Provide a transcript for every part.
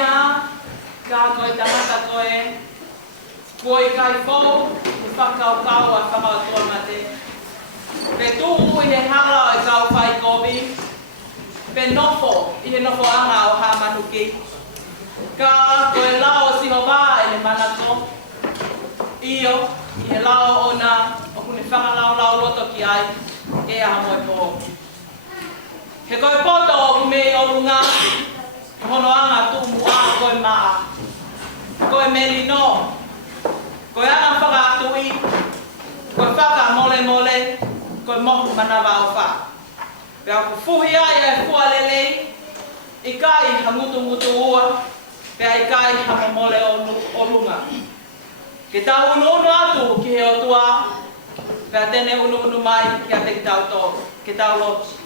mea, ka koe tamata koe, koe kai fou, te whakau kau a whakautua mate. Pe tūmu i he hala o kau whai kobi, pe nofo, i he nofo anga o ha manuki. Ka koe lao si hova i he manako, io, i he lao o na, o kune whangalau lau loto ki ai, e aha moe po. He koe poto o kumei o runga, hono anga tūmu a koe maa. Koe meli no. Koe anga whakaatui. Koe whaka mole mole. Koe mohu manawa o wha. Pea ku fuhi ai e fualelei. I kai ha ngutu ua. Pea i kai ha mole o runga. Ke tau unu atu ki he o tua. Pea tene unu mai ki a te ki tau tō. Ke tau lotu.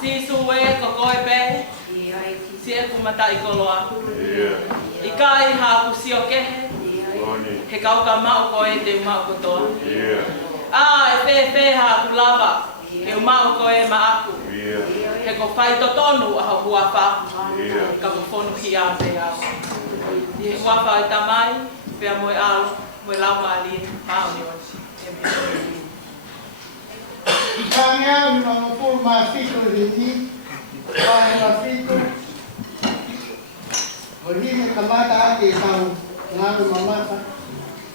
Si suwe ko koe pe. Si e kumata i koloa. I kai ha ku si o kehe. He kauka mau koe te umau kotoa. E whe ha ku lava. He umau koe ma aku. He ko whai totonu a hua wha. Ka ku whonu ki a pe au. I he hua wha i tamai. Pea moe alo. Moe lau maali. Maoni o si. Kanya ni mamapur mafito rini, kaya mafito. Wahini kamata ake tau ngaru mamata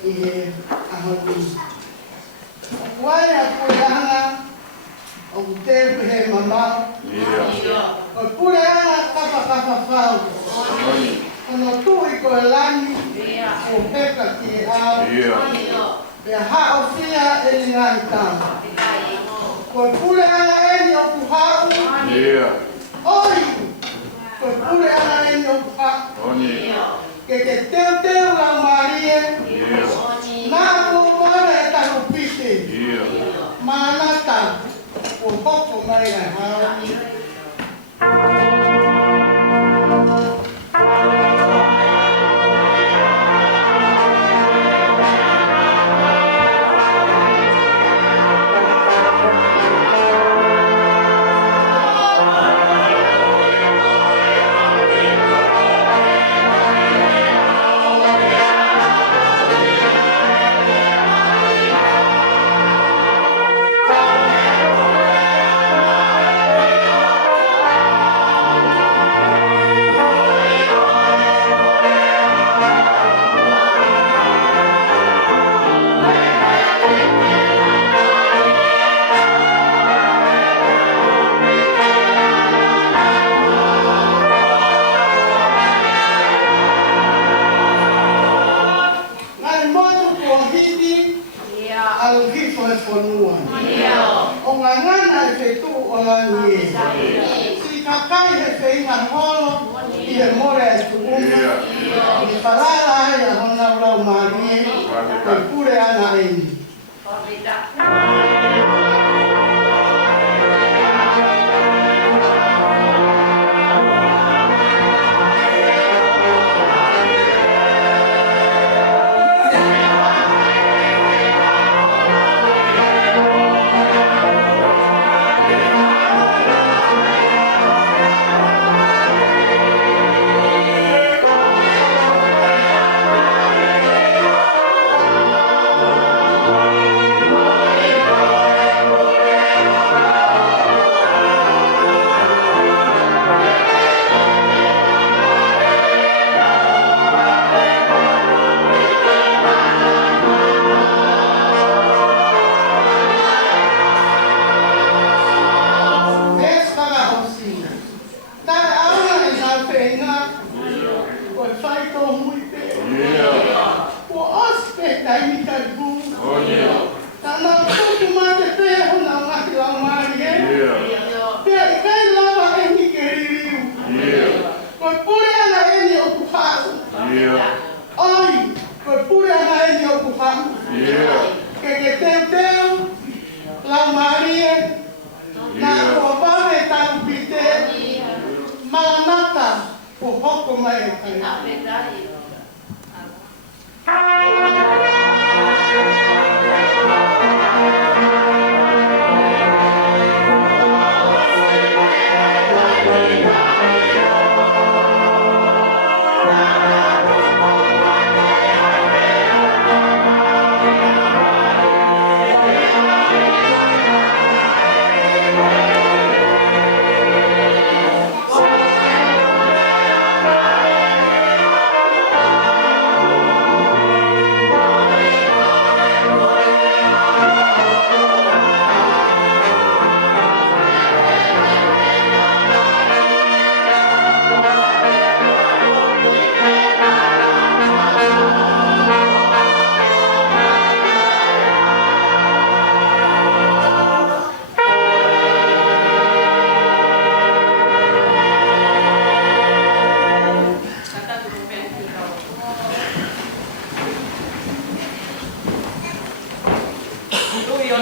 ihe ahoni. Waya pulanga o tempo he mama. O pulanga kapa fau. Ono tui ko lani o peka ki au. Pe ha ofia ele ngai tau. Koe pule ana eni o kuhau. Oi! Koe pule ana eni o kuhau. Ke teu la marie. Nā kōpana e tahu pite. Mānata. O hoko mai ai hau.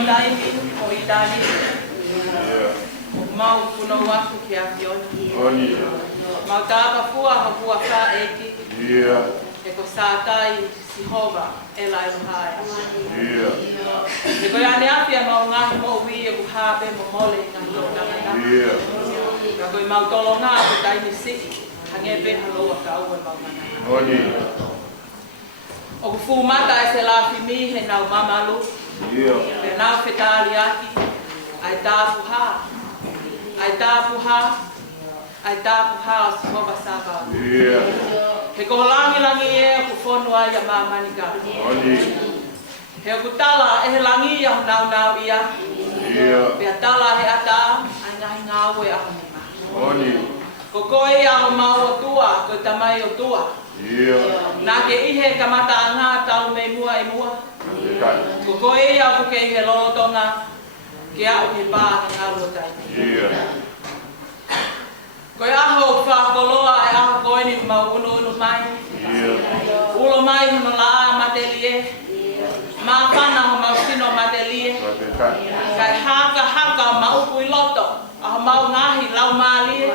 taimi o itali. Mau kuno waku ki afiona. Mau tapa fua ho fua fa eki. E ko sātai Sihova e lai ruhaya. E ko ane apia mau ngahi mo ui e kuhape mo mole ngahi o nangana. Ka ko i mau tolo ngā ko taimi siki. Hangepe haloa ka ue mau nangana. O ku fumata e se lafi mi he nau mamalu. E nau whetali aki. Ai tāpuha. Ai tāpuha. Ai tāpuha o Sihova sākau. He ko langi e ku whonua ia māmanika. He ku tala e he langi ia nau ia. Pea tala he ata ai ngahi ngāwe aho nima. Ko koe ia o mau o tua, ko tamai o tua. Nā ke ihe kamata a ngā tau me mua e mua. Ko koe ia o ke ihe lolotonga, ke au he pā ngā rotai. Koe aho whakoloa e aho koe ni mau unu mai. Ulo mai hono la a matelie. Mā whana ho mau sino matelie. Kai haka mau pui loto. Aho mau ngahi lau mālie.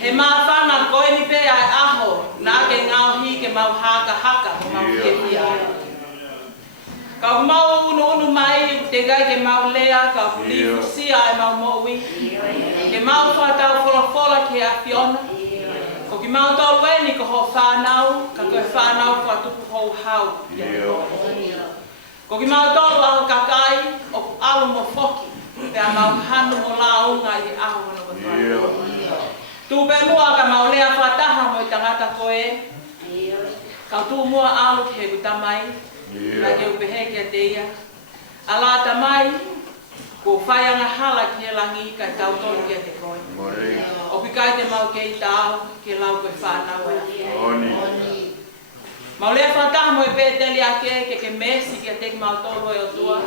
He mā whana koe ni pe ai aho. Nā ke ngau hi ke mau haka ho mau ke hia. Ka mau unu mai te gai ke mau lea ka lifu sia e mau moui. Ke mau whatau whola ke a Fiona. Ko ki mau tau weni ko ho whanau, ka koe whanau whatupu hou hau. Ko ki mau tau aho kakai o alu mo foki. Pea mau hanu mo launga i aho hono ko tuana. Tūpe mua ka mau lea whataha mo i tangata koe. Ka tū mua alu ke ku tamai. La ke upehe ke teia. Ala tamai, ko whaianga hala ki he langi ka tau tolu ke te koe. O pikai te mau ke i tau, ke lau koe whanau e. Mau lea whataha mo e pēteli a ke mesi ke te mau tolu e o tua.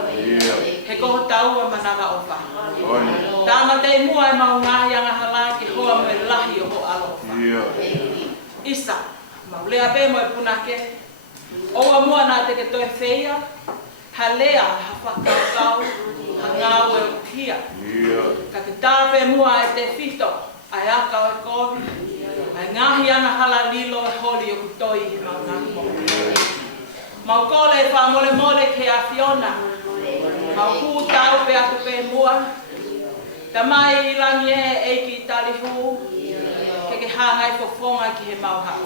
He koho taua managa o wha. Tāma te mua e mau ngahi anga hala ke hoa mo e lahi o ho alo o wha. Isa, mau lea pe mo e punake. Oa mua nā te ke toi whea, ha lea, ha whakaukau, ha ngāwe o pia. Ka ke tāpe mua e te whito, ai akau e kovi, ai ngahi ana hala lilo e holi o kutoi he mau ngahi mo. Mau kole e wha mole ke a Fiona, mau hū tau pe atu pe mua, tamai i langi e eiki tali hū, ke hangai fofonga ki he mau hau.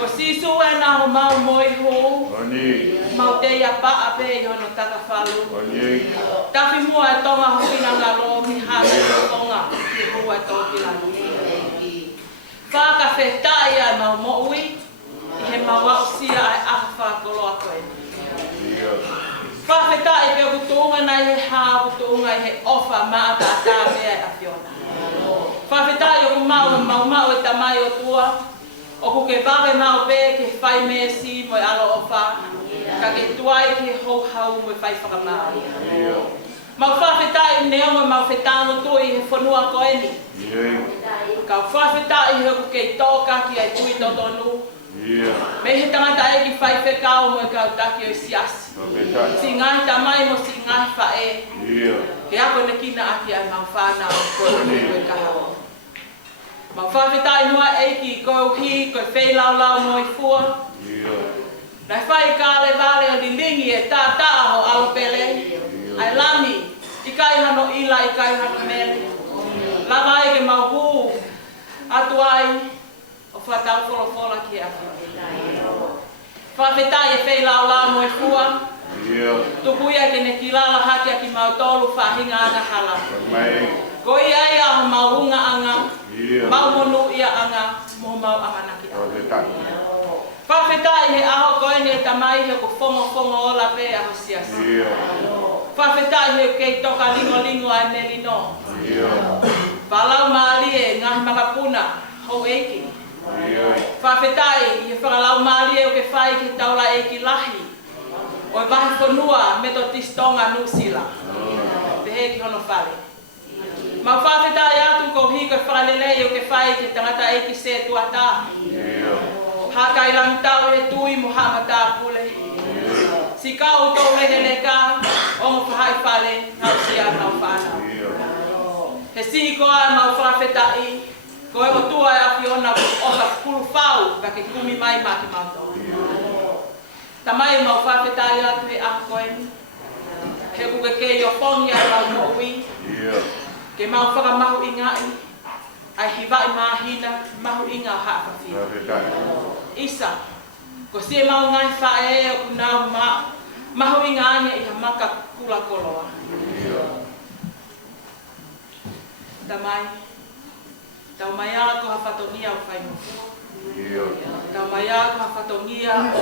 Ko sisu e nā ho mau moi hō, mau te ia paa pe i hono taka whalu. Tawhi mua e tonga hukina ngā lo mi hangai fofonga ki hua e tōki lani. Whaka whetai ai mau moui, i he mau ausia ai aha whakoloa koe. Whawhetai pe kutuunga nai he hā kutuunga i he ofa maata a tā mea a Fiona. Whawhetai o mau e tamai o tua, o ku ke wawe mau pe ke whai mesi mo e alo o wha, ka ke tuai ke hou hau mo e whai whakamau. Mau whawhetai neo mo mau whetano tui he whanua ko eni. Ka whawhetai he ku ke tōka ki ai tui totonu. Me he tangata e ki whai whekau mo e kau taki o siasi. Si ngai tamai mo si ngai whae. Ke ako na kina aki ai mau whanau ko e kahau. Mau whawhetai mua eiki ko hi ko wheilau mo i fua. Nai whai kāle vale o lingi e tā ho alopele. Ai lami, i kai hano ila, i kai hano mele. Lava ai ke mau hū, atu ai, o whatau wholofola ki a whia. Whawhetai e wheilau mo i fua. Tukuia ke ne kilala haki a ki mau tolu whahinga anga hala. Ko i ai aho mau hunga anga. Mau monu ia anga, mo mau amanaki anga. Whawhetai he aho koe ni e tamai he ko whongo ola pe aho siasi. Whawhetai he kei toka lingo ai melino. Whalau maali e ngahi makapuna, hou eiki. Whawhetai he whakalau maali e o ke whai ke taula eiki lahi. O e wahi whanua Methodistonga Nusila. Pehe ki hono whale. Mau whawhetai atu ko hi koe whakalelei o ke whai ke tangata eiki se tuata. Hakai lang tau e tui mo hamata pule. Si kau tau lehe ka, o whahai whale, hau si a nau whanau. He si koa mau whawhetai, ko e o tua e api ona o ka kuru whau, ka ke kumi mai maki mautou. Tamai mau whawhetai atu he a koeni, he kuke ke o pongi a rau mo ui, ke mau whakamahu i ngai, ai hiwai mahina, mahu inga o haapawhia. Isa, ko si e mau ngai whae o kunau mahu inga ane i ha maka kula koloa. Tamai, tau mai ala ko ha whatongia o whainofua. Tau mai ala ko ha whatongia o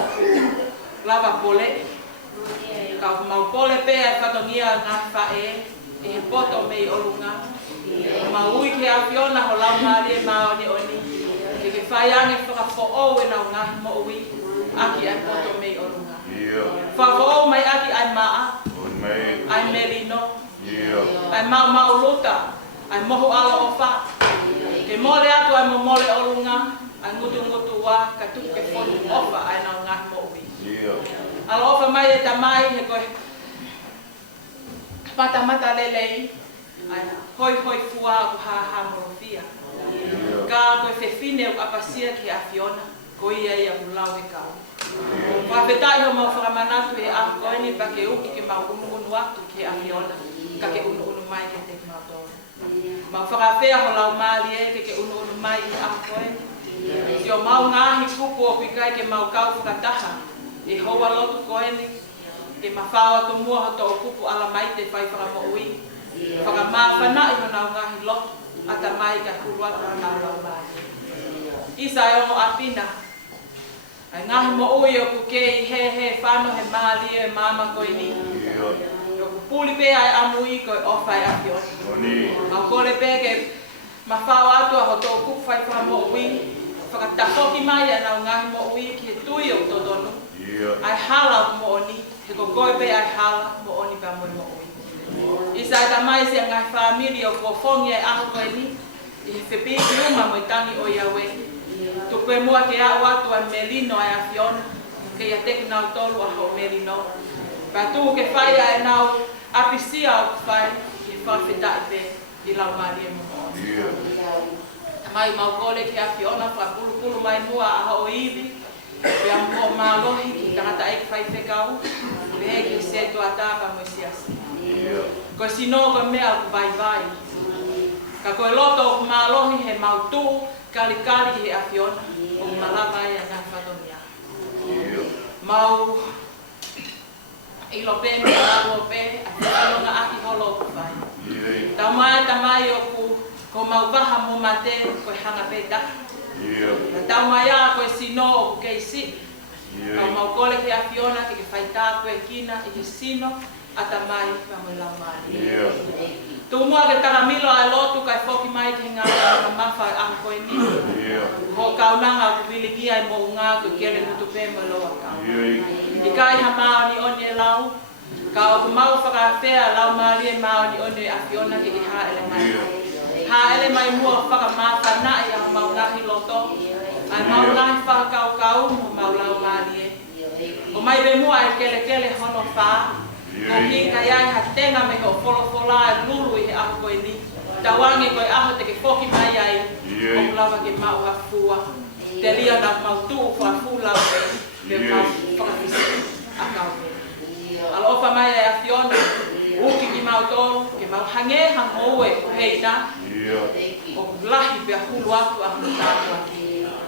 lava pole. Kau mau pole pe ai whatongia ngā whae, e he poto mei olunga. Mau ui ke awhiona ho lau maari e mao ni oni. Ke whaiange whakafo'ou e nau ngahi mo ui, aki ai poto mei olunga. Whafo'ou mai aki ai maa, ai melino, ai mau luta. Ai mohu alo o wha. Ke mole atu ai mo mole olunga, ai ngutu wa, ka tuku ke whonu ofa ai nau ngahi mo ui. Alo ofa mai e tamai he koe mata lelei, ai hoi fua o ha morofia. Ka koe whewhine o apasia ki a Fiona, ko ia ia mulau he kau. Whawhetai ho mau whakamanatu e a koe ni pa ke uki ke mau unu atu ki a Fiona, ka ke unu mai ke te mau tōru. Mau whakawhea ho lau maali e ke unu mai i a koe. Si o mau ngahi kuku o kuikai ke mau kau whakataha, e hoa lotu koe ni, ke mawhawa to mua ho to o kuku ala mai te whai whakamo ui. Whakamawhana i ho nau ngahi lotu, ata mai ka kuruata nau lau maali. Isa e o apina, ai ngahi mo ui o kukei he whano he maali e mama koe ni. Puli pe ai amui ko ofai afio. Au kore pe ke mawhao atu a ho tō kuku whai wha mo ui. Whakatahoki mai a nau ngahi mo ui ki he tui o todonu. Ai hala mo oni, he ko koe pe ai hala mo oni pa mo ui. Isa ai tamai se ngai whamiri o kua whongi ai aho koe ni. I he whepiki uma mo i tangi o iawe. Tupe mua ke au atu a melino ai a Fiona. Ke ia teki nau tolu a ho melino. Patu ke whai ai nau apisia o whai i whawhetai pe i lau maari e mo. Tamai mau kole ke a Fiona whapulu mai mua a ho iwi. Pea mo mālohi ki tangata eki whai whekau. Pehe ke se tua tāpa mo siasi. Ko sino ko mea ku vai. Ka koe loto o mālohi he mau tū kali he a Fiona. O malawai a ngā whatonia. Mau ilo pe me lalo pe, a nga aki holo ku whai. Tamai o ko mau waha mo mate ko hanga pe ta. Tamai a koe sino o ku keisi. Kau mau kole ke a Fiona ke whai tā koe kina i ke sino a tamai ka mo lau mari. Tumua ke taramilo ai lotu kai whoki mai ke ngā mawhai a koe ni. Ho kaunanga ku wilingi ai mo ngā ku kere mutu pe mo loa kau. I kai ha mao ni oni e lau, ka o ku mau whakawhea lau maari e mao ni oni a Fiona ke ha ele mai. Ha ele mai mua whakamawhana i a mau ngahi loto, ai mau ngahi whakakau mo mau lau maari e. O mai be mua e kele hono wha, ko hika iai ha tenga me ko wholofola e lulu i he aho koe ni. Tawange koe aho te ke whoki mai ai, o lawa ke mau ha fua. Te lia na mau tuu wha fulau e. Me mau whakawhisi a kaupe. Alo ofa mai a Fiona, uki ki mau tolu, ke mau hange hango e ku heina, o lahi pia hulu atu a hulu tātu aki.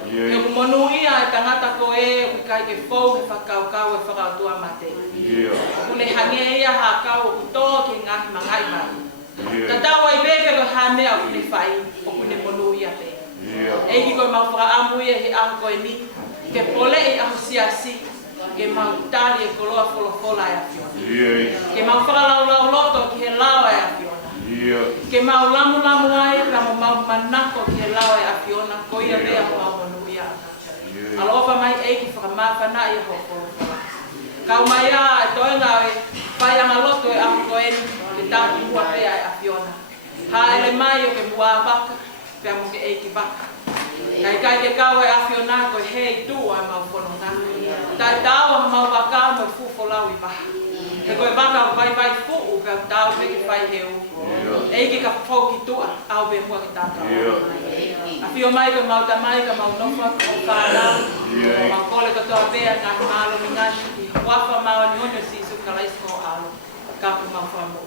He ku monu ia e tangata ko e, ku kai ke fau he whakaukau e whakautua mate. Ku ne hange ia ha kau o ku tō ke ngahi mangai mai. Tatau ai bebe ko ha mea o ku ne whai, o ku ne monu ia pe. Eki koe mau whakaamu ia he aho koe ni, ke pole i aho siasi, ke mau tali e koloa wholofola e a Fiona. Ke mau whakalau loto ki he lau e a Fiona. Ke mau lamu ai, ka mau manako ki he lau e a Fiona, ko ia mea ho au manu ia. Alo ofa mai eiki whakamawhana i ho wholofola. Kau mai a e toenga e whaianga loto e aho koe ni, ke tātu mua pea e a Fiona. Ha ele mai o ke mua baka, pea mo ke eiki baka. Kai ke kau e a Fiona ko hei tu ai mau whanonga. Tai tau ha mau waka mo fufolau i paha. koe waka o vai fu'u ka tau me ki whai heu. E ki ka whauki tua au be mua ki tātou. A whio mai ka mau tamai ka mau nofa o whānau. Ma kole ka toa pēa ngā mālo mi ngāshi ki wafa mau ni ono si su ka laisko alo. Ka pu mau whamu.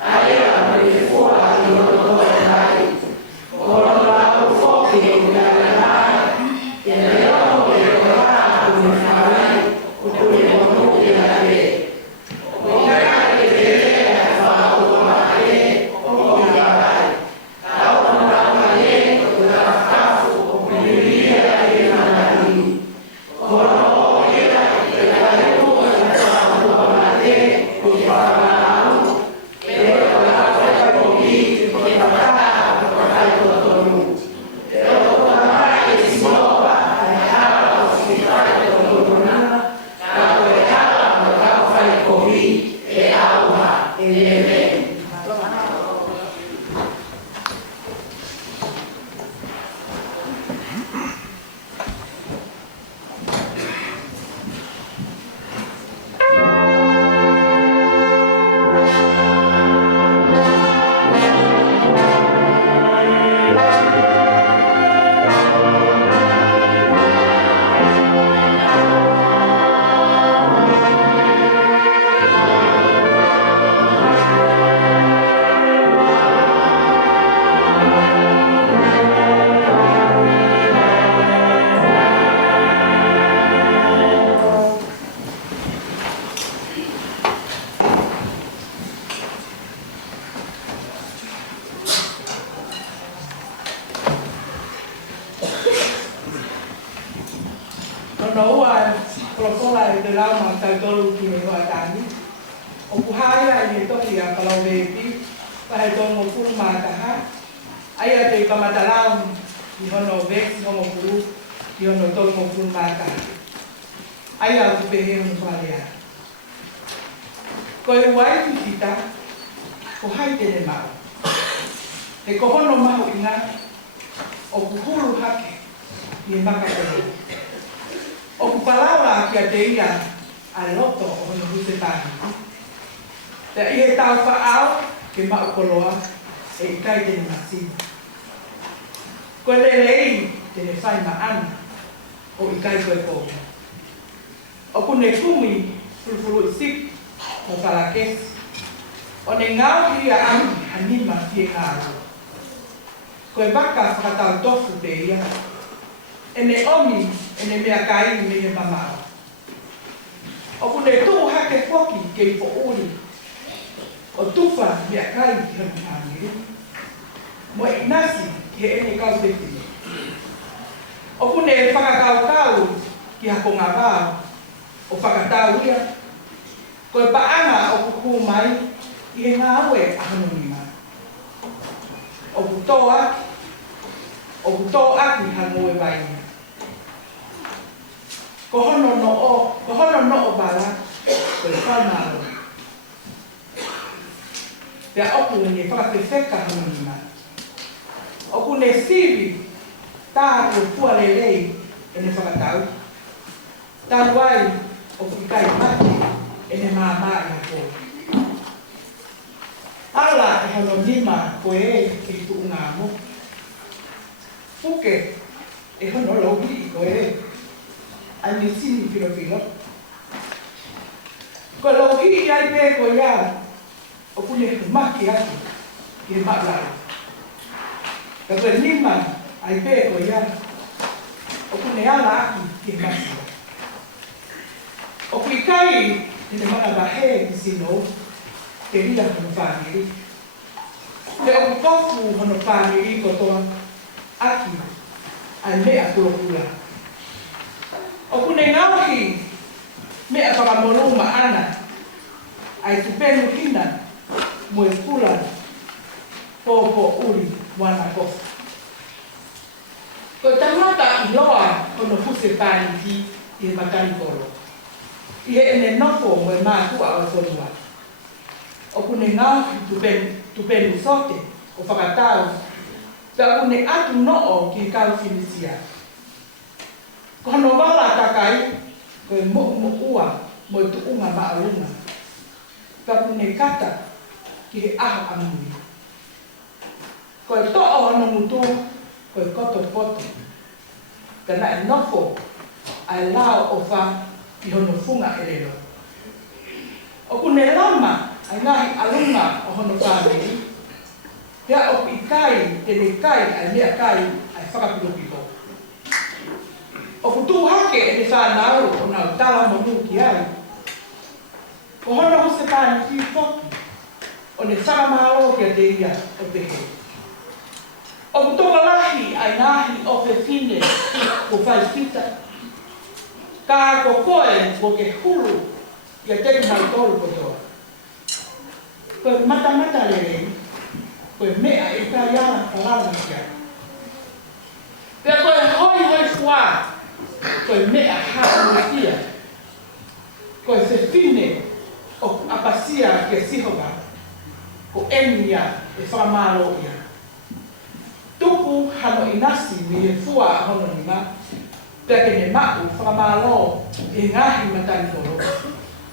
I no ua prokola e te lau ma tautolu ki me hoa tani. O puhaia i me toki a palau vepi, pahe tongo puru mātaha. Aia te kamatalau i hono veki homo puru, i hono tongo puru mātaha. Aia o kupehe hono whalea. Ko e wai ki kita, ko hai tene mau. Te kohono mahu ina, o kuhuru hake, i e maka kono. O kupalawa ki a te ia, a loto o hono huse tahi. Te ihe tau whaau, ke mau koloa, e i kai tene masina. Ko le lei, tene whai maana, o i kai koe kō. O kune kumi, fulu i sik, o kalakesi. O ne ngau ki a ami, hanima fie ngāru. Ko e waka whakatau tofu te ia. E ne omi, e ne mea kai me ne mamao. O kune tuu hake foki ke i po uri. O tufa mea kai ki hanu hangiri. Mo e nasi ki he ene kau te tini. O kune e whakakau ki hako ngā wāo. O whakatau ia. Ko e paanga o kuku mai i he ngā aue a hanonima. O kutoa, o kutoa ki hango e waini. Ko hono no o bala, ko e whanaro. Te a oku e whakatewheka hanonima. O kune sivi, tā ko pua lelei e ne whakatau. Tā wai o kukai mati e ne māmā i hako. Ala e hano nima ko e ki tu ngā mo. Puke e hono logi i ko e. A ni sini filo. Ko logi i ai pe ko ia. O kune maki atu ki he maklai. Ka koe nima ai pe ko ia. O kune ala aki ki he masi. O kui kai ni te mana bahe ki sino. Te rila hono whāniri. Te oku tofu hono whāniri kotoa aki ai mea kurokura. O kune ngauhi mea whakamoruma ana ai tupenu hina mo e kula pōpō uri wana kofa. Ko tamata i loa hono huse pāniti i e makani koro. I he ene nofo mo e mātua o konua. O kune ngau tupenu sote o whakatau, pia kune atu noo ki kau finisia. Ko hono wala takai, ko e mo ua mo e tuunga maarunga. Pia kune kata ki he aho amui. Ko e to'o hono mutu, ko e koto poto. Pia na e nofo ai lao o wha ki hono funga elelo. O kune lama, ai ngahi alunga o hono whāneri, pia o i kai, tene kai, ai mea kai, ai whakapilopiko. O kutu hake e te whānau o nau tala monu ki ai. Ko hono hose tāni ki whoki, o ne whakamahalo ki a te ia o te he. O kutoka lahi ai ngahi o te fine ko whai pita. Ka ko koe ko ke hulu i a te mai tolu kotoa. Koe mata lere, koe mea e ka iana kalana kia. Pea koe hoi fua, koe mea hānukia. Koe se fine o apasia ke sihoga, ko enia e whamalo ia. Tupu hano inasi mi he fua hono nima, pea ke ne mau whamalo i ngahi matani koro,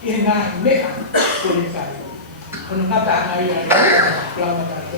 i ngahi mea kone whai. Kono ngata angai ai, plau matato.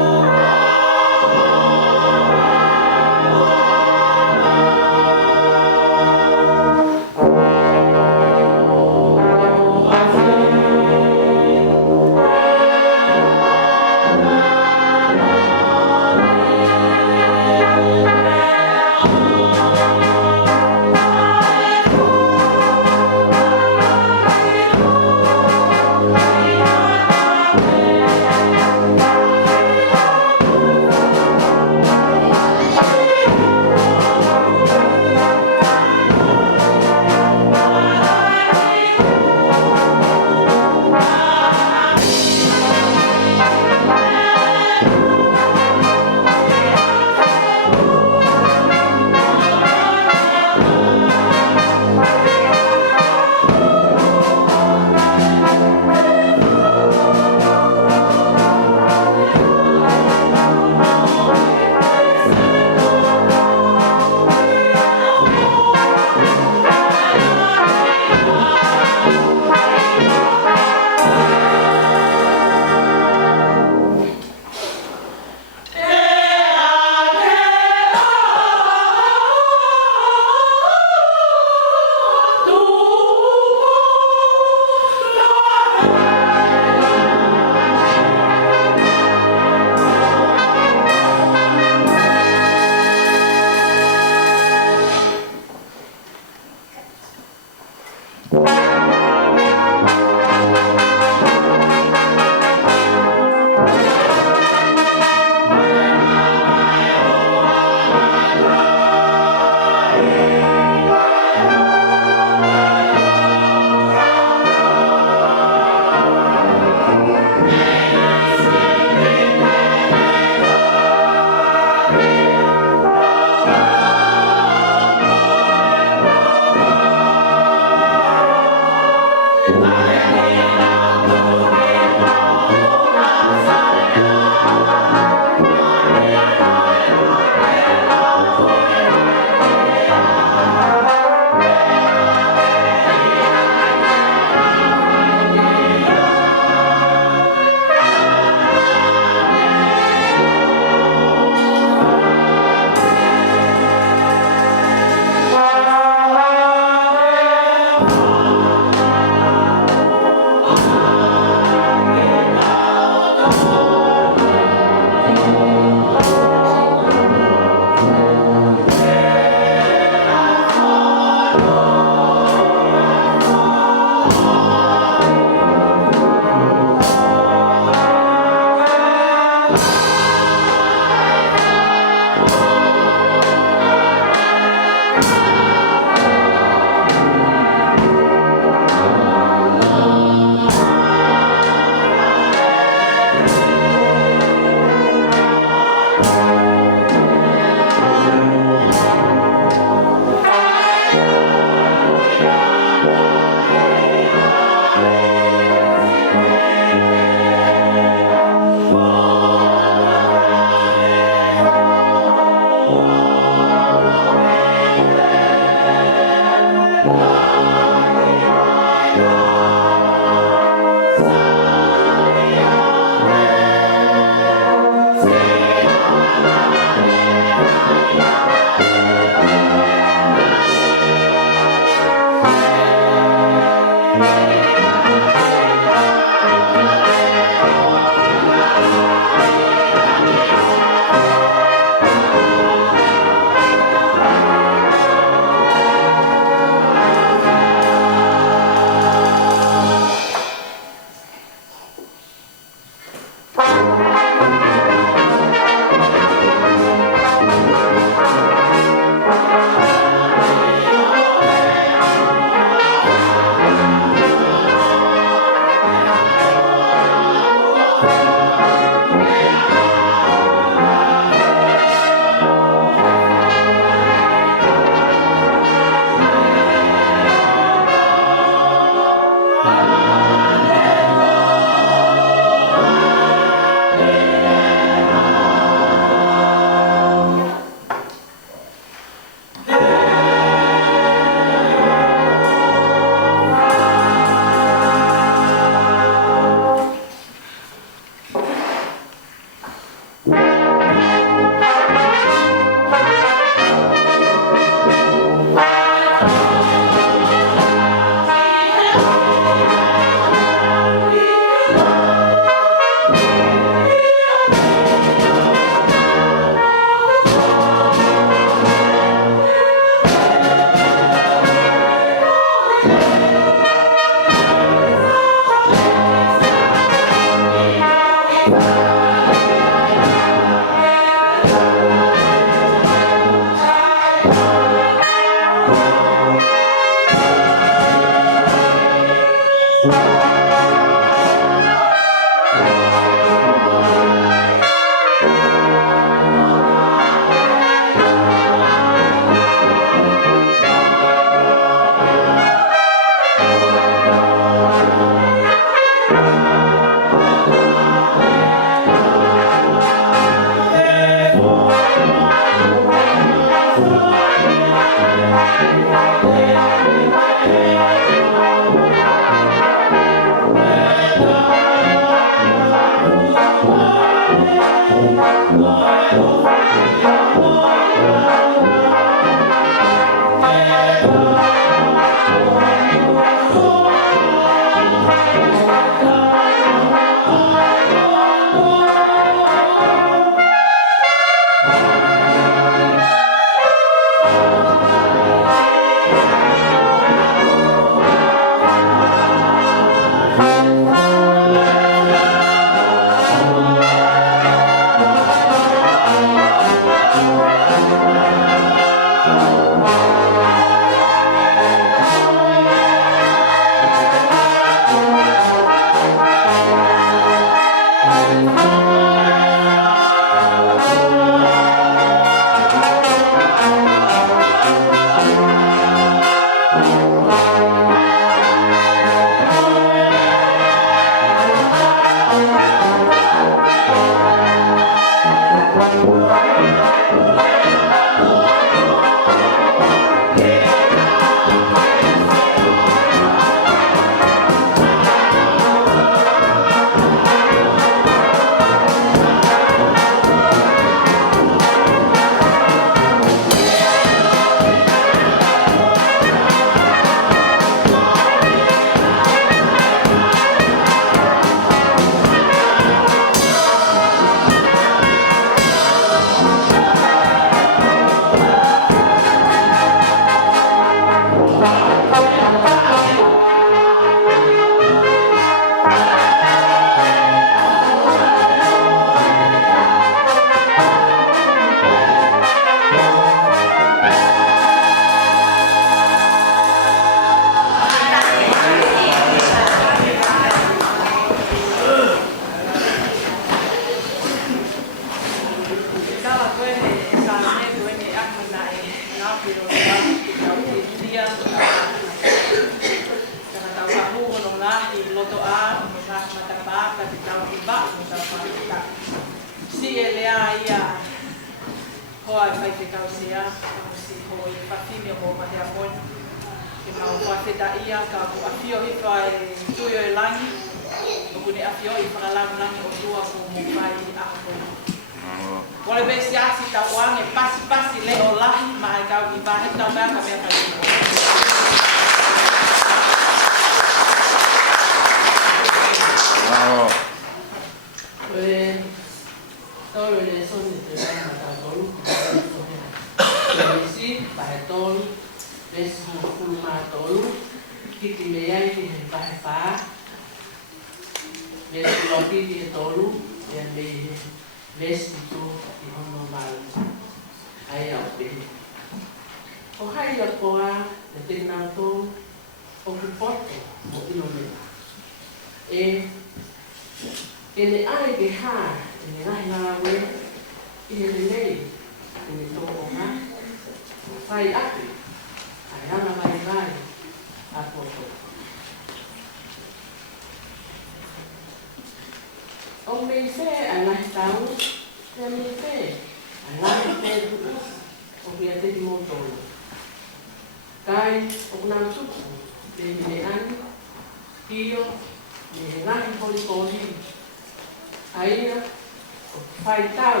whai tau,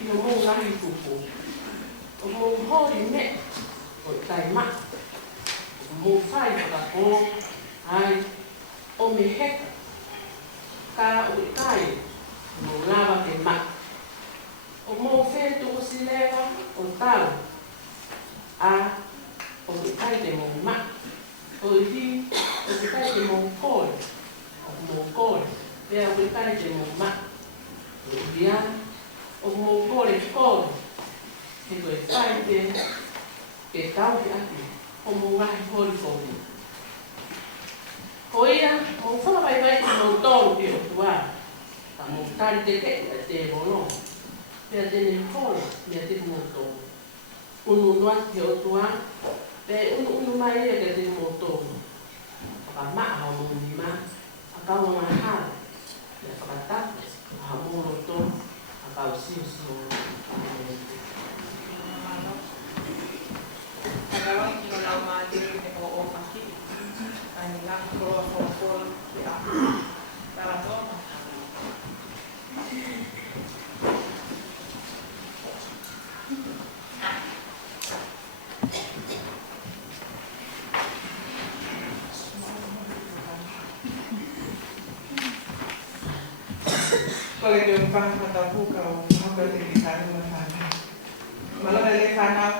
i o mō ngahi kupu. O mō hori me, o tai ma. O mō whai whakako, ai, o me heka. Ka o i kai, o mō lawa te ma. O mō whetu o silewa, o tau. A, o i kai te mō ma. O i hi, o i kai te mō koi. O mō koi, pea o i kai te mō ma. O i ia, o mō kore kore. He koe whai te, e tau ki ati, o mō ngahi hori kore. Ko ia, mō whakawai vai ki mō tōru ki o tua, ka mō tari te kei a te mono. Pea tene hori, mea te mō tōru. Unu noa ki o tua, pea unu mai ea ka te mō tōru. Whaka maa hao mō nima, a kau ngā hara, mea whakatatu, a mō roto, a kau siu siu. Kakaroon ki no lau māti te o o paki. Ai ni ngā koroa whakakoro ki a Taratoma. Kole te umpang katapuka o hapa te kitani matana. Malona le whanau.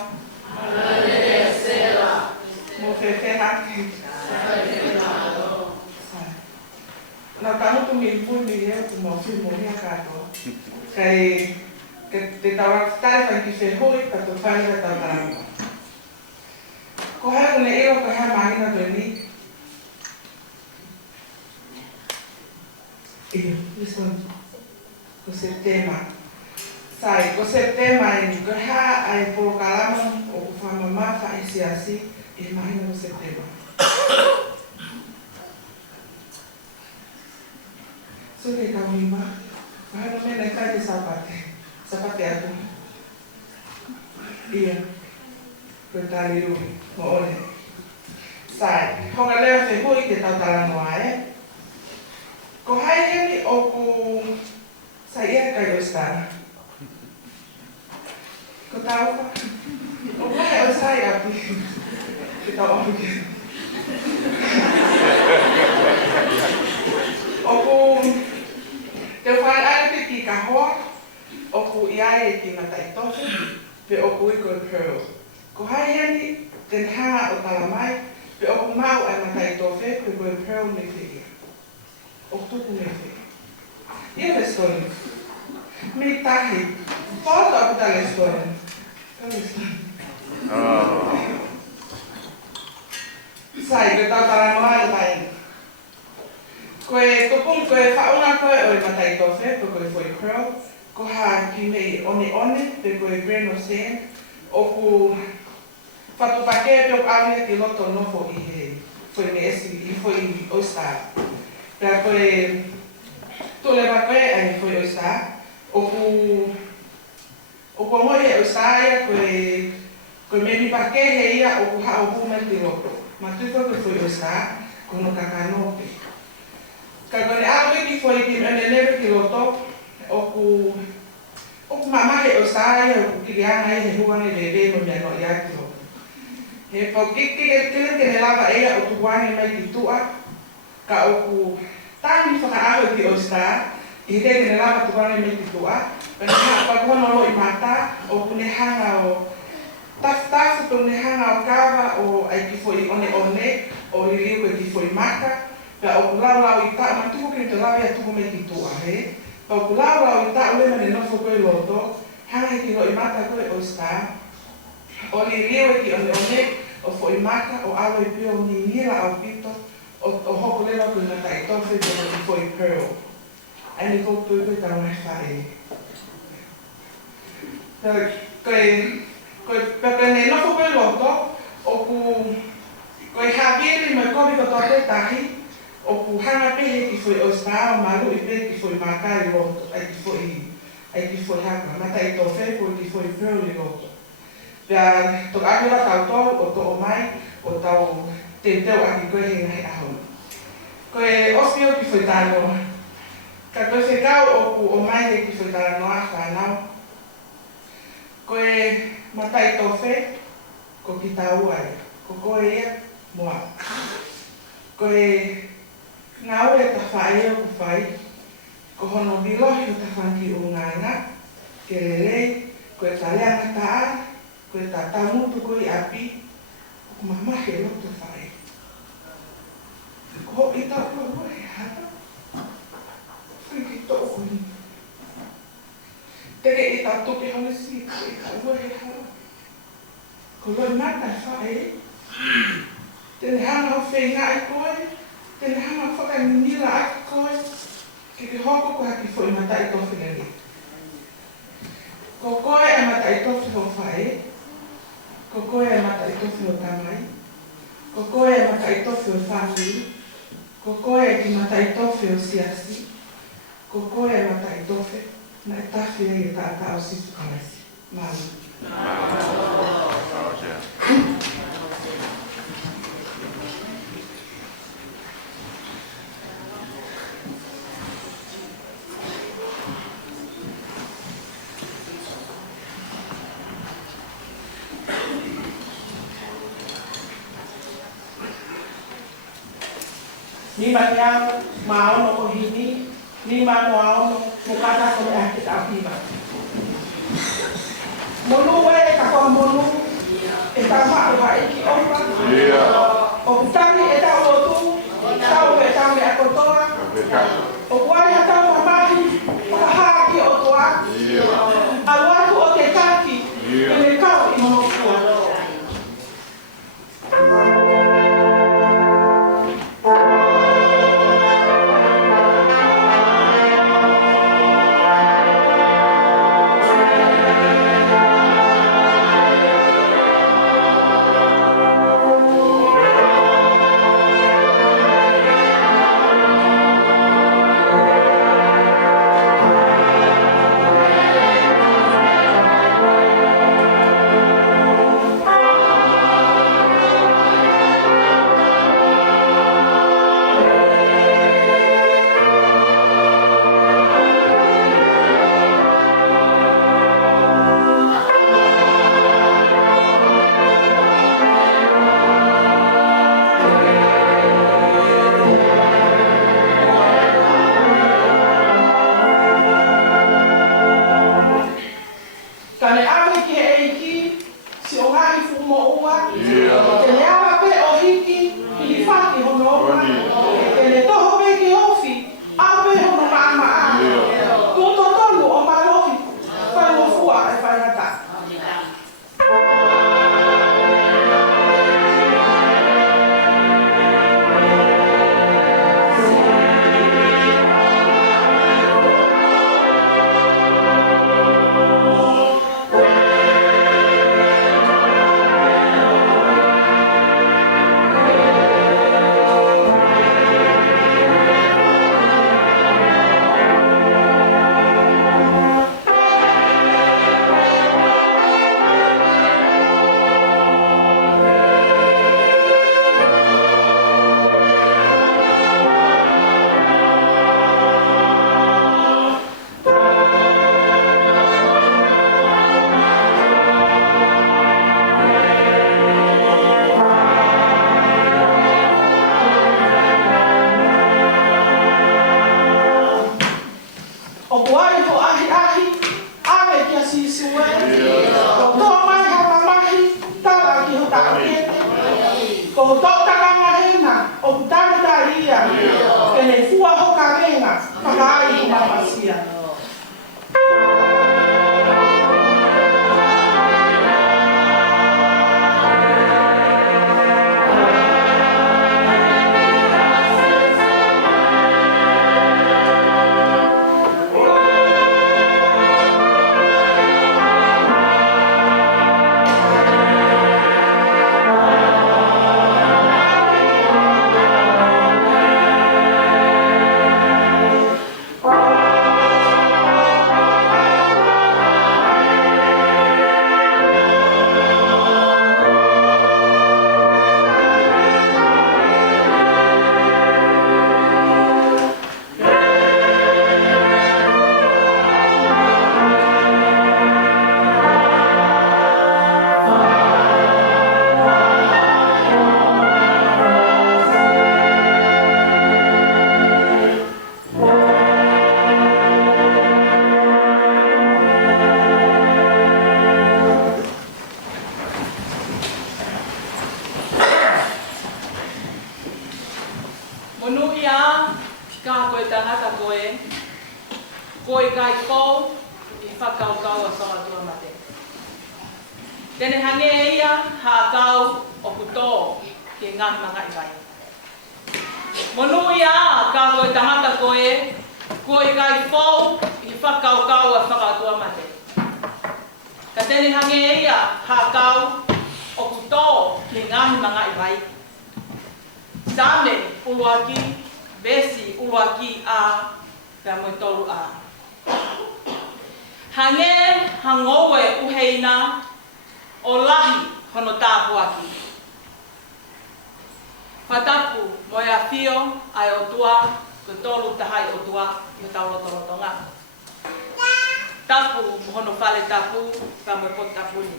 Mo whewhe haki. Nā tamutu mi puni ea ku mo whi mo hea katoa. Kei te tawa tare whanki whe hoi ka to whanira tau tarama. Ko hea kune eo ko hea mahina toi ni. Iyo, this one. Ko se tema. Sai, ko se tema e ko hea ai porokalama o ku whamama wha isiasi e mahina ko se tema. So ke kawima, mahalo me na kai te sapate atu. Ia, ko tali rui, mo ole. Sai, honga leo te hui te tau tarangoa e. Ko hai heni o ku sai ia kai o stana. Ko tau pa, o kai o sai api, ke tau ohi. O ku te whae ai te ki ka hoa, o ku iai e ki matai tofe, pe o ku i koe pearl. Ko hai heni, ten hanga o talamai, pe o ku mau ai matai tofe, pe koe pearl me whia. O tuku me whia. Ia le stone. Me tahi. Whāta aku ta le stone. Ka le stone. Sai, koe tau taranoa e lai. Koe tupung koe whaunga koe o i matai tofe, pe koe foi pearl. Ko ha ki mei one, pe koe grain of sand. O ku whatupake pe o awia ki loto nofo i he. Foi me esi, i foi oyster. Pea koe tolewa koe ai foi oyster. O ku moi he oyster ia koe me mi pake he ia o ku hao hume ki loto. Matuko koe foi oyster, kono kakanope. Ka kone awe ki foi ki menelewe ki loto, o ku mamahe o sāia, o ku kirianga e he huange lebe no mea no ia ki loto. He pau kene lava ea o tuwange mai ki tua, ka o ku tangi whakaawe ki o sā, i kene lava tuwange mai ki tua, pene haa pakuhono lo i mata, o ku ne hanga o tafu tu ne hanga o kawa o ai ki foi one, o i riu ki foi maka, pea o ku lau i ta, ma tuku kini te lau ia tuku me ki tua, he? Pea o ku lau i ta, ule mane nofo koe loto, hanga ki lo i mata koe o sta, o li riu ki one, o fo i maka, o alo i pio ni nira au pito, o hoko lewa koe ngata i tofe, o i fo i pearl. Ai ni kou tui koe tau mai whae. Koe ne nofo koe loto, o koe hawiri mai komi ko tote tahi, o ku hanga pehe ki foi o sta o malu i pehe ki foi maka i loto, ai ki foi haka, mata i tofe ko ki foi pearl i loto. Pea tok awira tau tolu o to o mai, o tau te teu aki koe he ngahi ahon. Koe osmio ki foi tano, Ka koe se kau o mai te ki whetara noa whanau. Koe matai tofe, ko ki tau ai. Ko koe ia, moa. Koe ngau e ta whae o ku whai. Ko hono bilohi o ta whanki o nganga. Ke rerei, koe ta leanga taa, koe ta tamutu koe api. Ko mamahe no te whae. Ko i tau koe koe hata. Ki tōku ni. Tere i tā toke hone si, ko i tā uahe hara. Ko roi mata whae. Tene hana o whenga i koe. Tene hana o whakangira ai koe. Ke hoko ko haki fo i mata i tōwhi nani. Ko koe e mata i tōwhi o whae. Ko koe e mata i tōwhi o tamai. Ko koe e mata i tōwhi o whāwhi. Ko koe e ki mata i tōwhi o siasi. Ko koe e mata i tofe, na e tawhi e tātā o sisu kanasi. Māu. Ni mania maono o hini, ni mano aono mukata ko e ake apiva. Monu e ka ko monu e ta ma o hai ki opa. O tani e ta o tu, ta o e ta me akotoa. O kuai ha ta mamahi, o ka ha ki o toa. Aluatu o te taki, e me kau i mono kua. whakaukau a whakatua mate. Tēne hange ia haakau o kuto ki ngahi mga iwai. Monu ia ka koe tangata koe, koe kai fau i whakaukau a whakatua mate. Ka tēne hange ia haakau o kuto ki ngahi mga iwai. Same uluaki, besi uluaki a pia moi tolu a. Hange hangowe uheina o lahi hono tāpuaki. Whatapu mo e a whio ai o tua, ko tolu tahai o tua i o taurotorotonga. Tapu mo hono whale tapu, ka mo pot tapuni.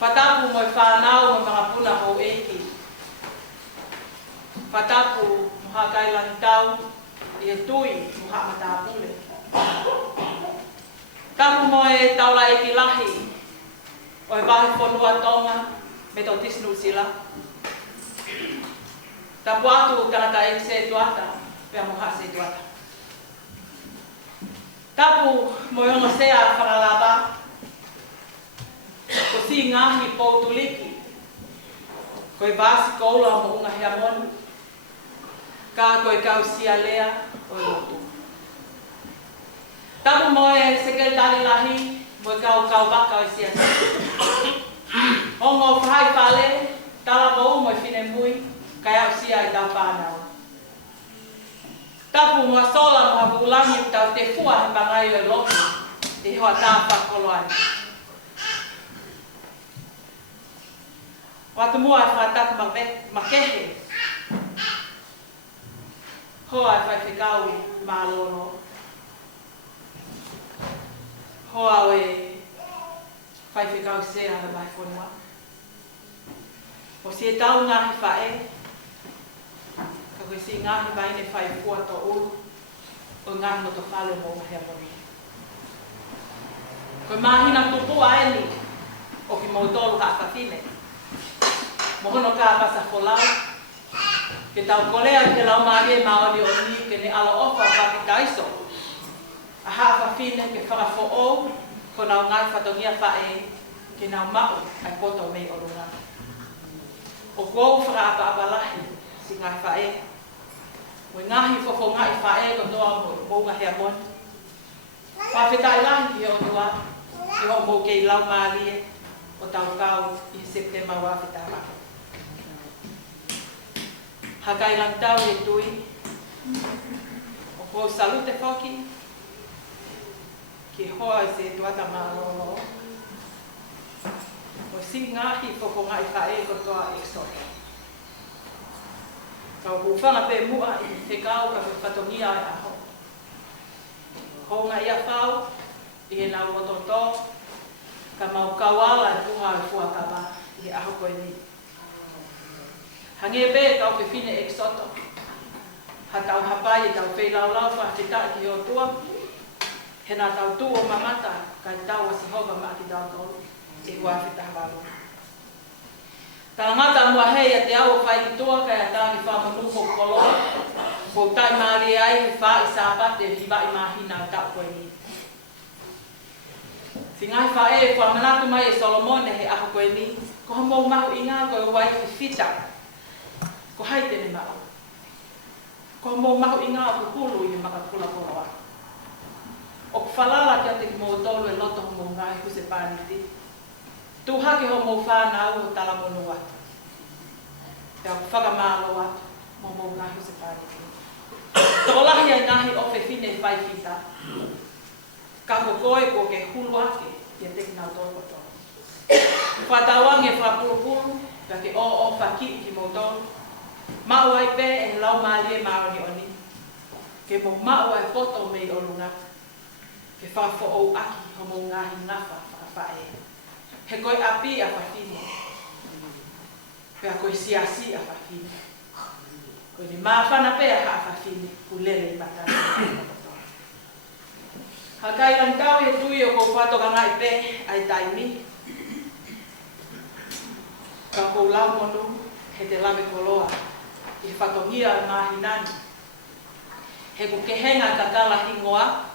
Whatapu mo e whanau mo mga puna hou eiki. Whatapu mo hakai langi tau, i e tui mo haa matapule. Tapu mo e taula eiki lahi, o e wahi whanua tonga, me tau tisnu sila. Tapu atu kanata e se tuata, pia mo haa se tuata. Tapu mo e honga sea whakalaba, ko si ngahi poutuliki, ko e vasi koula mo unga hea monu, ka ko e kausia lea o e lotu. Tapu mo e sekretari lahi, mo e kau baka o e siasa. Hongo whai whale, tala vau mo e whine mui, kai au sia i tau whanau. Tapu mo a sola mo hapu ulangi tau te fua he bangai o e lotu, e hoa tā whakoloani. Watu mua e whataku makehe, hoa e whaiwhikau i mālono. Hoa o e whaiwhikau sea he mai whanua. O si e tau ngahi whae, ka koe si ngahi waine whai fua to uru, o ngahi no to whale mo hea moni. Koe mahina tupu aeni, o ki mo tolu ka whawhine. Mohono ka pasa wholau, ke tau kolea ke lau marie maori o ni ke ne ala ofa whaki taiso. A haa whawhine ke whakafo ou, ko nau ngai whatongia whae, ke nau mau ai poto mei o runga. O kou whakaapa lahi si ngai whae. Oi ngahi fofo ngai whae ko noa mo ngā hea mon. Whawhetai lahi ki o noa, i ho mo kei lau marie, o tau kau i September whawhetai lahi. Hakai lang tau e tui, o kou salute whoki, ki hoa se tuata mālono. O si ngahi foko ngai whae ko toa exotic. Kau uwhanga pe mua i whekau ka whatongia e aho. Ho ngā ia whau, i e nau rototo, ka mau kawala e puha e fuakaba i e aho koe ni. Hange be kau ke whine exoto. Ha tau hapai e tau wheilau whawhita ki o tua. He nā tau tū o mamata, kai tau a sihova ma ki tau tolu. E kua whita hawaru. Tangata mua hei a te au whai ki tua kai a tāki whamanu ho koloa. Ko tai maari ai he wha i sāpate hi wa i mahina o tau koe ni. Si ngai wha e kua manatu mai e Solomone he aho koe ni. Ko ha mou mahu i ngā koe wai ki whita. Ko hai tene mau. Ko ha mou mahu i ngā ko hulu i he makakula koroa. O ku whalala kia te ki mou tolu e loto ho mou ngai kuse pāniti. Tu hake ho mou whanau o tala monu atu. Pea ku whakamālo atu mo mou ngai kuse pāniti. Tō lahi ai ngahi o whine whai whita. Ka ko koe ko ke hulu ake kia te ki nau tolu o tolu. Whatauange whapurupuru, pea ke o whaki ki mou tolu. Mau ai pe e lau malie maoni oni. Ke mo mau ai poto mei o lunga. Ke whafo o aki ho mou ngahi ngafa whakawhae. He koe api a whawhine. Pea koe siasi a whawhine. Koe ni māwhana pea ha a whawhine, kulele i matana. Hakai lang tau e tui o kou whatoka ngai pe ai taimi. Ka kou lau monu he te lame koloa. I whatongia e mahinani. He ko kehenga ka kala hingoa.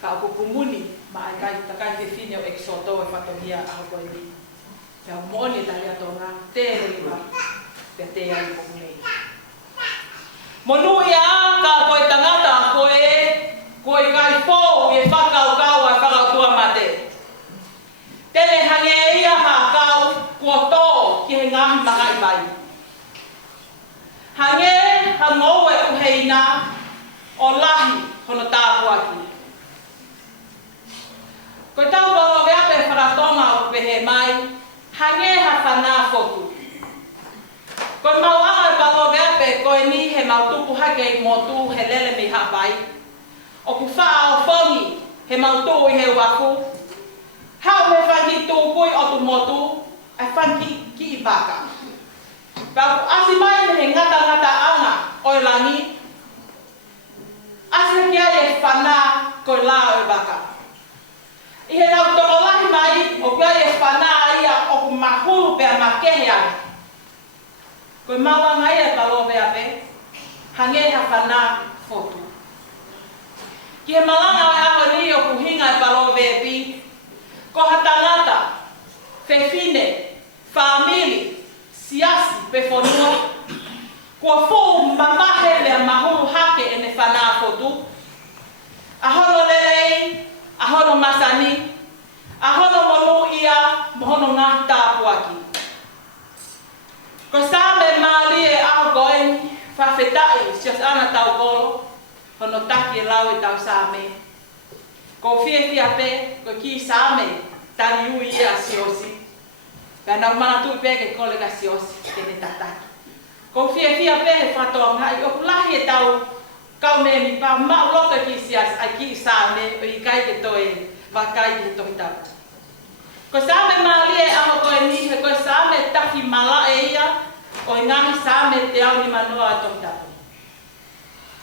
ka o kumuni ma ai kai takai te fine o exoto e fatonia a ko ni ka moni ta ya tonga te riva pe te ai ko nei monu ia ka ko tangata ko e kai fo e fakau kau a fakau tua mate tele hange ia ha kau ko to ki ngam makai bai hange hango e uheina o lahi hono tāpu aki. Ko tau wao vea pe wharatonga o pehe mai, hange ha whanā whoku. Ko mau anga e wao vea pe koe ni he mau tupu hake i motu he lele mi hapai. O ku whaa o whongi he mau tu i he waku. Hau me whangi tu kui o tu motu, e whangi ki i baka. Pau asi mai me he ngata anga o i langi, asa kia e whana koe la o waka. I he nau tono lahi mai o kia e whana ia o ku mahuru pia makehe ai. Koe mawanga ia palo pia pe, hange ha whana whotu. Ki he malanga o aho ni o ku hinga e palo pia pi, ko ha tangata, whewhine, whamili, siasi pe whonua, kua fōu mamahe lea mahuru hake e ne whanā whotu. Ahono lelei, ahono masani, ahono monu ia, mohono ngā tāpu aki. Ko sā me maali e aho koe, whawhetai, sias ana tau kolo, hono taki e lau e tau sā me. Ko whiawhia pe, ko ki sā me, tari ui ia siosi. Ka nau mana tui pe ke kole ka siosi, ke ne tataki. Ko whiawhia pe he whatoa ngai, o kulahi e tau kau me mi pa mau loka ki sias ai ki sā me o i kai te toe, wa kai te tohi tau. Ko sā me maali e aho koe ni, he koe sā me tahi mala e ia, o i ngahi sā me te au ni manoa a tohi tau.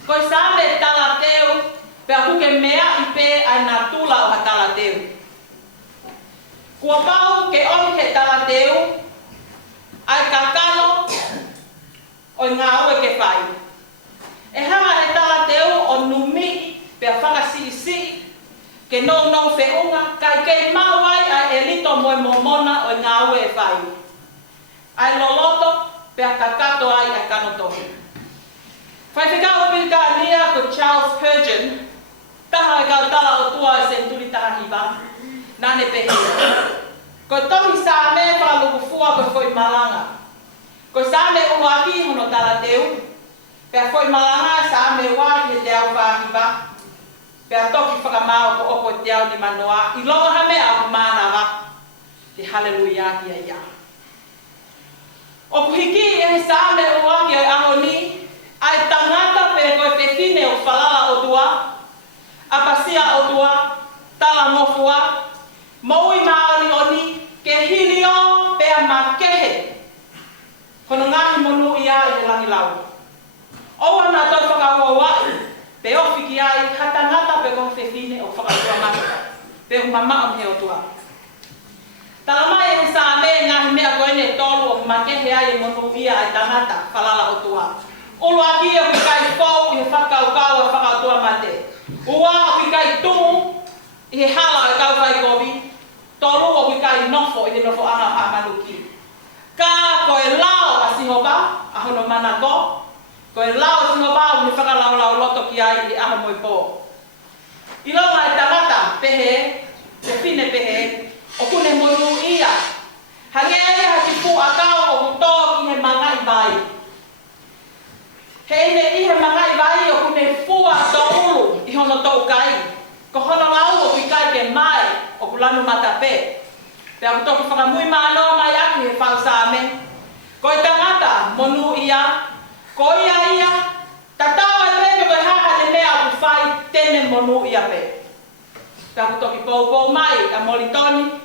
Ko sā me tala teu, pe a huke mea i pe ai nā tula o ha tala teu. Kua pau ke ohi he tala teu, ai kakano, o ngā ue ke whai. E hanga e tala teu o numi pe a whakasiri, ke nou whiunga, kai kei mawai a e lito moe momona o ngā ue e whai. Ai loloto pe a kakato ai a kanotohi. Whai whikau pika nia ko Charles Purgeon, taha e kau tala o tua e senturi taha hiwa, nane pehe. Ko tohi sā me whakaluku fua ko whoi malanga. Ko sā me uwaki hono tala teu, pe a whoi malanga sā me waki e te au whahiwa, pe a toki whakamao ko opo te au ni manoa, i longa hame au mānawa, te haleluia ki a ia. O kuhiki e he sā me uwaki o aho ni, ai tangata pe koe whewhine o whalala o tua, apasia o tua, tala ngofua, maui maoni oni, ke hilio pe a makehe, kono ngahi monu ia i he langi lau. Owa nā toi whakahua wai, pe ofiki ai, hatangata pe koe whewhine o whakahua maka, pe umama o he o tua. Talamai e sā me ngahi mea koe ne tolu o makehe ai e monu ia e tangata, whalala o tua. Ulu aki o ki kai fau i he whakaukau a whakautua mate. Ua o ki kai tumu i he hala e kau whai kobi, tolu o ki kai nofo i he nofo anga a manuki. Ka koe lao a sihopa, a hono manako, koe lao a sihopa o ni whakalaulau loto ki ai i aho moi pō. I longa e tangata pehe, te whine pehe, o kune monu ia. Hange ia hati pu a kau o kuto ki he mangai bai. He ine i he mangai bai o kune fua to ulu i hono tau kai. Ko hono lau o kui kai ke mai o kulanu mata pe. Pe aku toki whakamui mānoa mai aki he whausame. Ko i tangata monu ia, ko ia, tatawa e me koe haha ne mea aku whai tene monu ia pe. Pe aku toki pou mai a molitoni,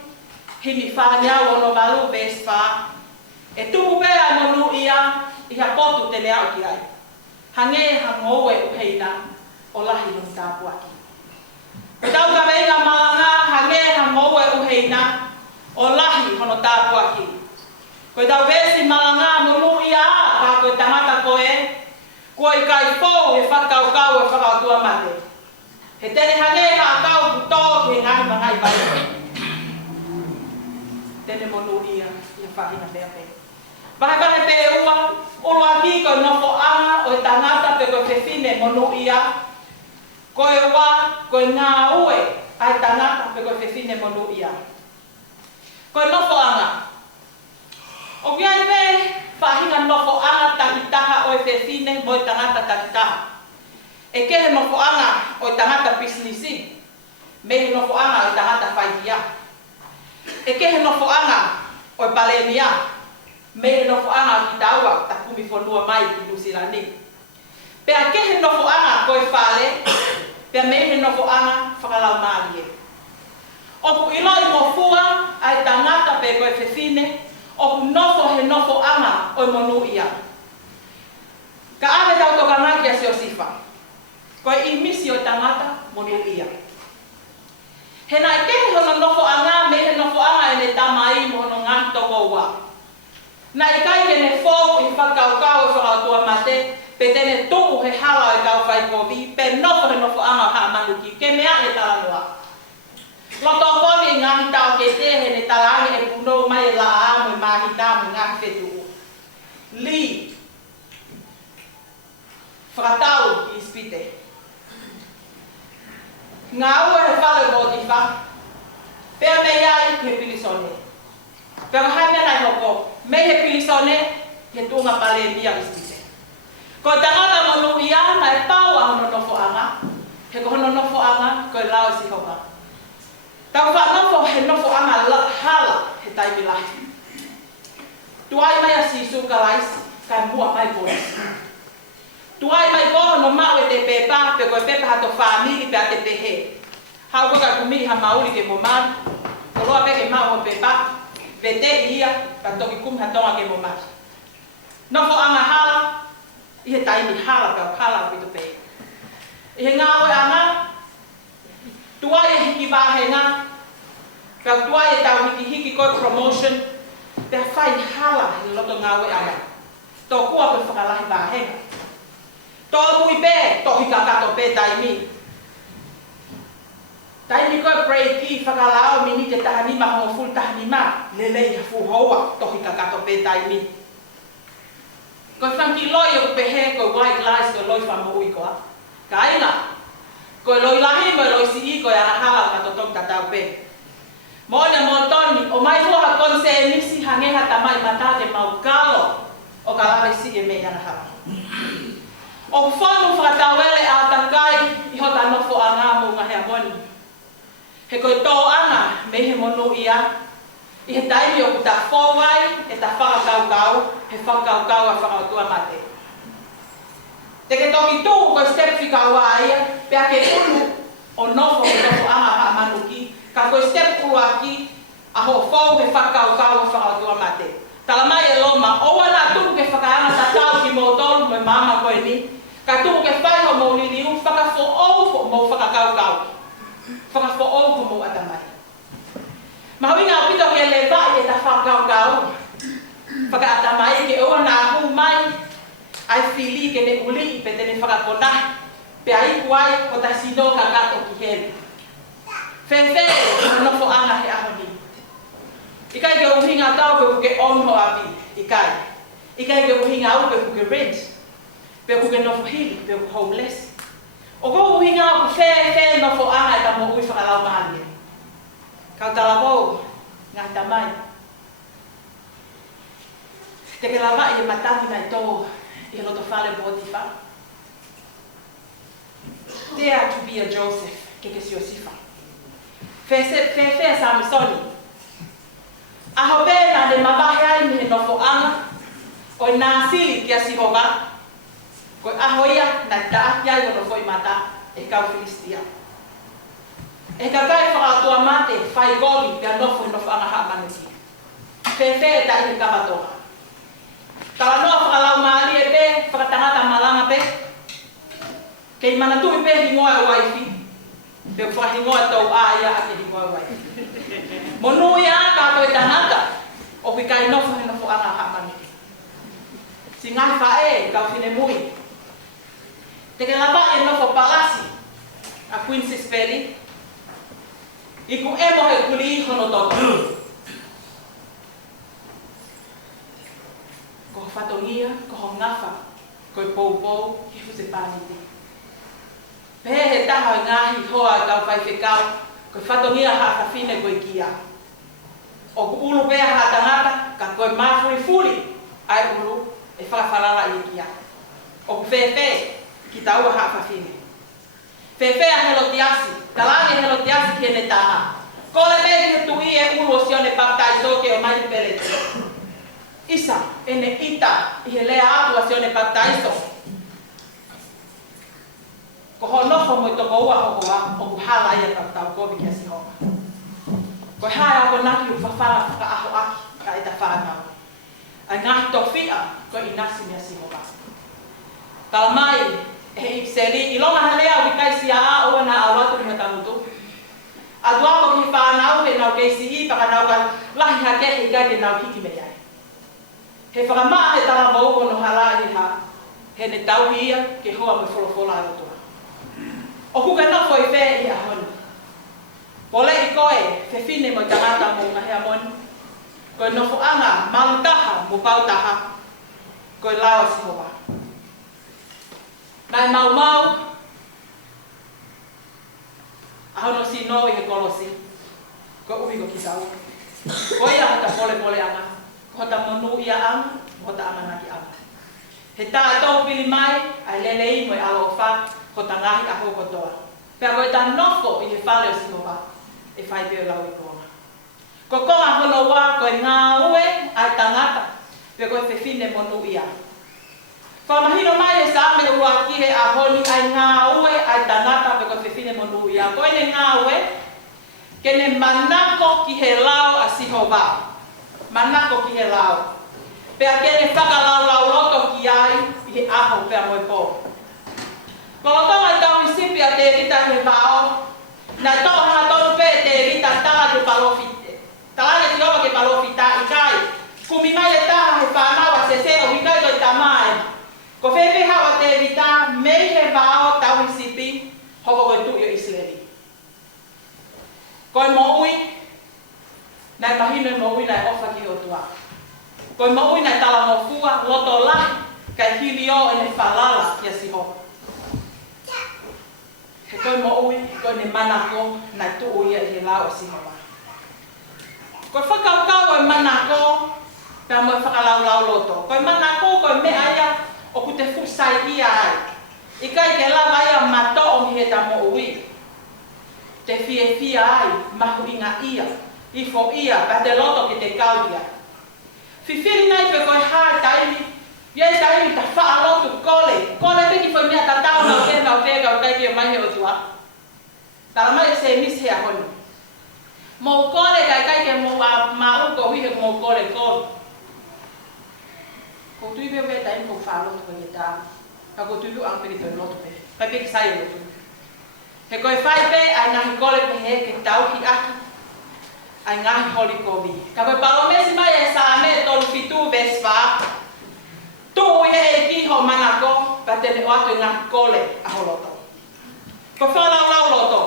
himi whāniau ono malu ves wha. E tupu pea monu ia i ha potu te lea o ki ai. Hange hangoe uheina o lahi no tāpu aki. Ko tau ka meinga malanga hange hangoe uheina o lahi hono tāpu aki. Ko tau vesi malanga monu ia ka koe tangata koe, koe i kai fōu e whakaukau e whakautua mate. He tene hange ha kau ngai mangai bai. Tene monu ia whahina mea pe. Whakakane pe ua, olo aki koe nofo anga o tangata pe koe whewhine monu ia. Koe ua, koe ngā ue ai tangata pe koe whewhine monu ia. Koe nofo anga. O kiai pe, whahina nofo anga takitaha o whewhine mo tangata takitaha. E kehe nofo anga o tangata businessi, mehe nofo anga o tangata whaikia. E kehe nofo anga o palemia, mehe nofo anga o kitaua takumi whanua mai ki Lusirani. Pea kehe nofo anga koe whale, pea mehe nofo anga whakalau maalie. Oku iloi mofua ai tangata pe koe whewhine, oku nofo he nofo anga o monu ia. Ka ave tau toka ngaki a sio sifa. Koe I misi o tangata monu ia. He nai kehe hono nofo anga, mehe nofo anga e ne tamai mo hono ngaki toko ua. Nai kai ke ne fōu I whakaukau e whakautua mate, pe tene tuu he hala e kau whai kovi, pe nofo he nofo anga haa manuki, ke mea e talanua. Loto koni e ngahi tau ke te he ne talangi e punou mai e la aamu e mahi tamu ngahi whetu. Li. Whakatau ki ispite. Ngā ua he whale o tifa, pea me iai he pilisone. Pea hai mea nai hoko, me he pilisone, he tunga pale mia ispite. Ko tangata monu ia, mai pau a hono nofo anga, he ko hono nofo anga, ko e lao si hoka. Tau wha nofo he nofo anga hala he taimilahi. Tuai mai a sisu ka laisi, kai mua mai poisi. Tuai mai koho no mau e te pepa, pe koe pepa hato whamiri pe a te pehe. Hau koka kumiri ha mauri ke mo mari, ko loa peke mau o pepa, pe te ia, pa toki kumi hatonga ke mo mari. Nofo anga hala, I he taimi hala pe o hala pito pehe. I he ngā oe anga, tuai e hiki wāhenga, pe o tuai e tau hiki koe promotion, pe a whai hala he loto ngā oe anga. Tō kua koe whakalahi wāhenga. Tō mui pē, tohi kakato pē taimi. Taimi koe breaki, whakalao mini te tahanima hongo full tahanima, lelei hafu hoa, tohi kakato pē taimi. Koe whanki loi o pehe, koe white lies, koe loi whamo ui koa. Ka aina, koe loi lahi, koe loi si I, koe ana hala katotong tatau pē. Moina mo toni, o mai fuha konse nisi hangeha tamai matate mau kalo, o ka lawe si e me ana hala. O whanu whakatawele a takai I hota nofo a ngā munga hea moni. He koe tō anga me he monu ia, I he taimi o kuta whowai e ta whakakaukau, he whakaukau a whakautua mate. Te ke toki tū koe step whikaua ia, pea ke ulu o nofo he nofo anga haa manuki, ka koe step ulu aki a ho whou he whakaukau a whakautua mate. Tala mai e loma, oua nā tuku ke whakaanga tatau ki mō tolu me mama koe ni, ka tuku ke whai ho mō niriu, whakafo ou ko mō whakakaukau. Whakafo ou ko mō atamai. Mahui ngā pito ke le vai e ta whakaukau. Whakaatamai ke oua nā hu mai, ai whili ke ne uli pe tene whakakonahi, pe ai kuai ko ta sino ka kato ki heri. Whewhe, nofo anga he ahoni. Ikai ke uhinga tau pe kuke onho api, ikai. Ikai ke uhinga au pe kuke rent, pe kuke nofo hili, pe kuke homeless. O ko uhinga au whe nofo anga e ta mo ui whakalau mahali. Kau talabou, ngā tamai. Te ke lawa I mataki nai tō I he loto whale Potifa. Dare to be a Joseph, ke sio sifa. Whe Samsoni. Aho pēna ne mawahe ai mi he nofo anga, o I nā sili kia sihoga, ko aho ia na taaki ai o nofo I mata e kau Filistia. E kakai whakautua mate, whai goli pia nofo I nofo anga haa manuki. Whe ta I he kawatoa. Tala noa whakalau maali e pe, whakatangata malanga pe, kei manatui pe hingoa e waifi, pe whahingoa tau aia ake hingoa e waifi. Monui a kātou e tangata, o ki kai nofo he nofo anga haa manuki. Si ngai whae, kau whine mui. Te ke lapa e nofo palasi, a Queen's Belly, I ku emo he kuli hono toto. Ko fatongia, ko ngafa, ko popo, ki fu se paniti. Pe he taha ngahi hoa kau fai whekau, ko fatongia ha ka fine koe kia. O ku ulu pea ha tangata, ka koe mafuri ai ulu, e whakawharara i kia. O ku whewhe, ki taua ha ka fine. Whewhe a helo tiasi, talani helo tiasi ki ne taha. Kole me ki tui e ulu o sione baptai soke o mai pelete. Isa, ene ita, i he lea atu a sione baptai soke. Ko ho nofo mo toko ua hoko wa, o ku hala ia tau kovi kia si hoka. Ko hae ako naki u whawhara whaka aho aki, ka eta whanau. Ai ngahi tō whia, ko i nasi mea si hoka. Tala mai, e ipseri, i longa halea u kai si a o na awatu ni tamutu. A duako ki whanau he nau keisi i, paka nau ka lahi ha kehi kai ke nau hiki me iai. He whakamaa he tala mauko no hala i ha, he ne tau ia ke hoa me wholofola a rotua. O kuka nofo i whē i a honi. Pole i koe, whewhine mo tangata mo ngahea moni. Koe nofo anga, malutaha mo pautaha. Koe lao si hoa. Nai mau mau, ahono si no i he kolosi. Koe uhi ko ki tau. Koe ia hota pole anga. Hota monu ia anga, hota amanaki anga. He tā tau pili mai, ai lelei mo i alo wha. Ko tangahi a hoko toa. Pea koe ta nofo i he whale o sihoa, e whai peo lau i konga. Ko konga hono wā koe ngā ue ai tangata, pea koe whewhine monu ia. Whamahino mai e sa me ua kihe a honi ai ngā ue ai tangata, pea koe whewhine monu ia. Koe ne ngā ue, ke ne manako ki he lau a sihoa. Manako ki he lau. Pea ke ne whakalau lau loto ki ai, i he aho pea moe po. Kolo tonga tau i sipi a te rita he vao, na tau hanga tonu pe te rita tala ke palofite. Tala ke tioba ke palofita i kai. Kumi mai e taha he whanau a se seno i kai toi tamae. Ko whewhe hawa te rita, mei he vao tau i sipi, hoko koe tu i Islami. Koe moui, nai mahino moui nai ofa ki o tua. Koe moui nai tala mo fua, loto lahi, kai hili o e ne whalala kia si hoka. He koe mo ui, koe ne manako, nai tuu ia i he lau o sihoa. Koe whakaukau e manako, pea moe whakalau loto. Koe manako, koe mea ia, o ku te fusai ia ai. I kai ke lawa ia mato o mi he ta mo ui. Te fie ai, mahu inga ia, i fo ia, pa te loto ki te kau ia. Whiwhiri nei pe koe hae taimi, Iei taimi ta whaalotu kole. Kole peki foi mea ta tau nau kena o tega o taiki o mai he o tua. Tala mai se mis hea honi. Mou kole kai kai ke mou a mauko wihe mou kole kole. Ko tui pe pe taimi ko whaalotu ko ye ta. Ka ko tui lu ang peki toi lotu pe. Kai peki sai lotu. He koe whai pe ai ngahi kole pe he ke tau hi aki. Ai ngahi holi kovi. Ka koe palomesi mai e sa ame tolu fitu vespa. Tu ia e ki ho manako, pa tene o atu ngā kole a ho loto. Ko whanau lau loto.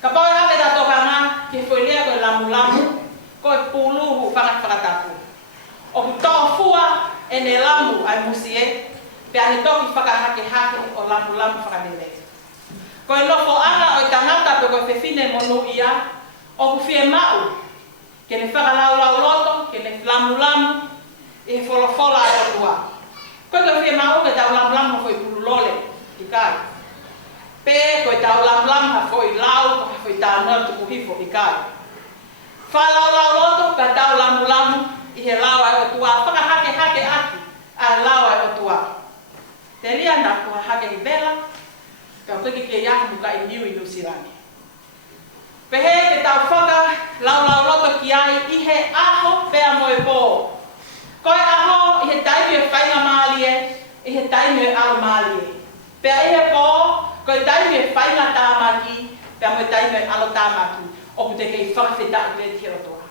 Ka pau e hawe tato ka ngā, ke whoilea koe lamu, koe puluhu whakatapu. O ku toa fua e ne lamu ai musi e, pe ane toki whakahake o lamu whakanele. Koe nofo ana o i tangata pe koe whewhine monu ia, o ku fie mau, ke ne whakalau lau loto, ke ne lamu, e wholofola e o tua. Koe koe whia mau ke tau lam ha foi pululole, i kai. Pe koe tau lam ha foi lau, ha foi tāna tuku hifo, i kai. Whalau loto, ka tau lam, i he lau e o tua, whakahake aki, a lau e o tua. Te ria na kua hake i vela, ka teki ke iaha muka i niu i Nusirani. Pe he ke tau whaka lau loto ki ai, i he aho pea moe pō. Koe aho i he taimi e whainga maali e, i he taimi e alo maali e. Pea i he pō, koe taimi e whainga tāmaki, pea moe taimi e alo tāmaki, o ku te kei whakawhita i veti o toa.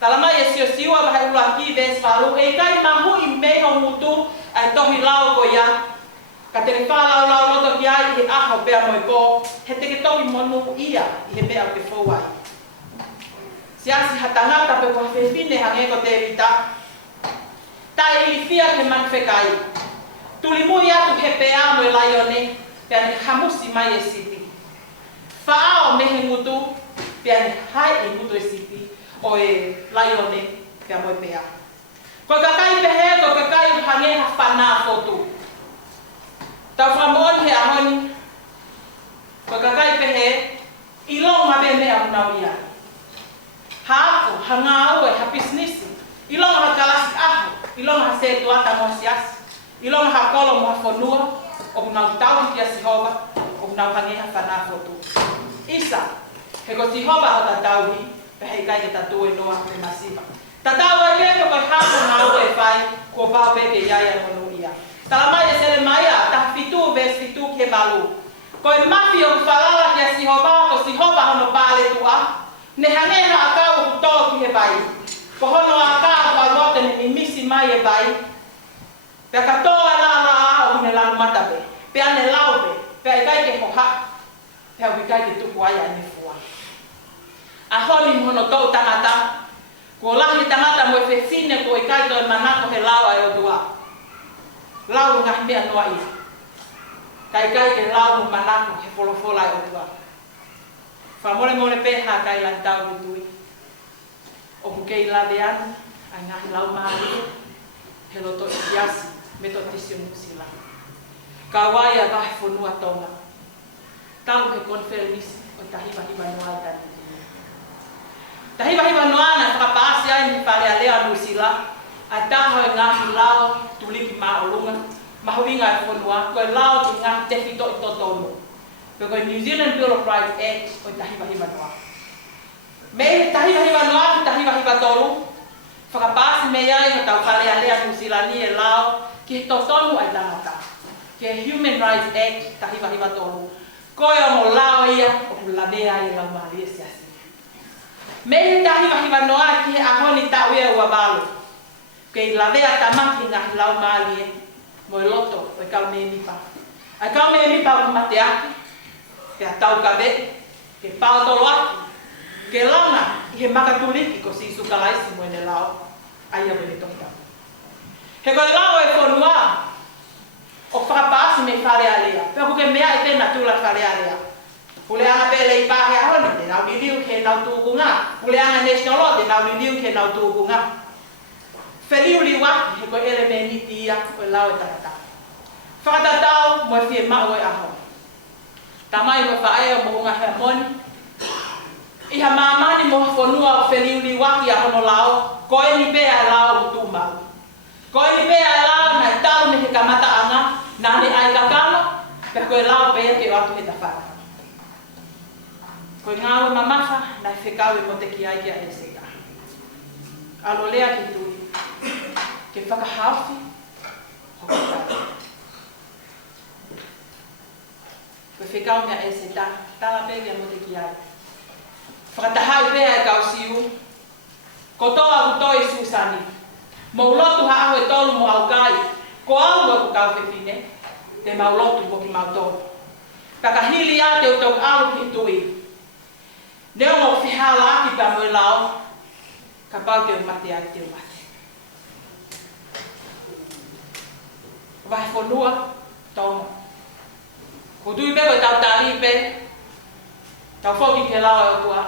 Tala mai e sio siwa wahe ula ki ves whalu, e kai mahu i meho mutu, ai tohi lau ko ia. Ka te whala lau loto ki ai he aho pea mo e po, he te ke toki monu ia i he mea o te fōwai. Si asi ha tangata pe kua whewhine hange ko te rita. Ta ili fia ke man whekai. Tuli mui atu he pea mo e laione, pea ne hamusi mai e sipi. Whaao me he ngutu, pea ne hai e ngutu e sipi, o e laione pea mo e pea. Ko kakai pehe, ko kakai hange ha whanā fotu. Tau whamon he ahoni, ko kakai pehe, i longa be mea unau ia. Ha ako, ha ngā aue, ha pisnisi, i longa ha kalasi aho, i longa ha setu ata mo siasi, i longa ha kolo mo ha whanua, o unau tau ki a Sihova, o unau hange ha whanā fotu. Isa, he ko Sihova o ta tauhi, pe hei kai ke tatu e noa me masiva. Ta tau e ke ko hako ngā aue e whai, ko pao peke iaia monu ia. Tala mai e sele mai a, ta fitu ves fitu ke balu. Ko e mafi o whalala ki a Sihova, ko Sihova hono pāle tua, ne hangeha a kau ku tō ki he vai. Ko hono a kau pa rote ne mi misi mai e vai. Pea ka tō e la la a o ne lanu matape. Pea ne laupe, pea e kai ke hoha. Pea ui kai ke tuku ai a ne fua. A honi hono tō tangata. Ko lahi tangata mo e whewhine ko e kai tō e manako he lawa e o tua. Lau ngahi mea noa ia. Kai ke lau mo manako he wholofola e o tua. Whamore mole peha kai lan tau rutui. O hukei lawe anu, ai ngahi lau maari, he loto i kiasi, me to tisio musila. Ka wai a vahe whanua tonga. Tau he konferenisi o tahiwa noa i tani. Tahiwa noa na whakapaasi ai ni whare a lea musila, ai taho e ngahi lau tuliki maolunga, mahuinga e whanua, koe lau ki ngahi tewhito i totonu. Pero New Zealand Bill of Rights Act o tahiwa noa. Me tahiwa noa ki tahiwa tolu, whakapaasi me iai o tau whare a lea musilani e lau ki he totonu ai tangata. Ki he Human Rights Act tahiwa tolu. Koe o mo lau ia o kulanea i lau maari e siasi. Me tahiwa noa ki he ahoni tau ia ua balu. Kei lavea tamaki ngahi lau maari e mo e loto o e kau me mipa. Ai kau me mipa o mate aki, ke tau kawe, ke pao tolo aki, ke langa i he makatuliki ko si sukalaisi mo e ne lau, ai au e ne tohita. He koe lau e whanua, o whakapaasi me whare alea, pea kuke mea e tēnā tūla whare alea. Hule anga pele i pāhe ahoni, te nau niliu ke nau tūku ngā. Hule anga national law, te nau niliu ke nau tūku ngā. Wheliuli waki, he koe ele me niti ia, koe lau e tangata. Whakatatau, mo e whie mao e aho. Tamai mo whaea mo unga hea moni. Iha mamani mo whanua o wheliuli waki a hono lau, koe ni pea lau o tūmau. Koe ni pea lau na i tau ne he kamata anga, nā ne ai kakano, pe koe lau pea ke o atu he tawhara. Koe ngāwe mamafa, na i whekau e mo te ki ai kia e seka. Alo lea ki tui, ke whakahawhi, hoki tai. Koe whekau mea e se ta, tala pēkia mo te ki ai. Whakatahai pēa e kau siu, ko toa ku toi susani. Mo ulotu ha aho e tolu mo au kai, ko au ku kau whewhine, te maulotu mo ki mautolu. Kakahili a te utou alu ki tui. Neo mo whihala aki pa mo e lau, ka pau te umate ai te umate. Wahe whanua, tonga. Ko tui me koe tau taripe, tau whoki ke lau e o tua.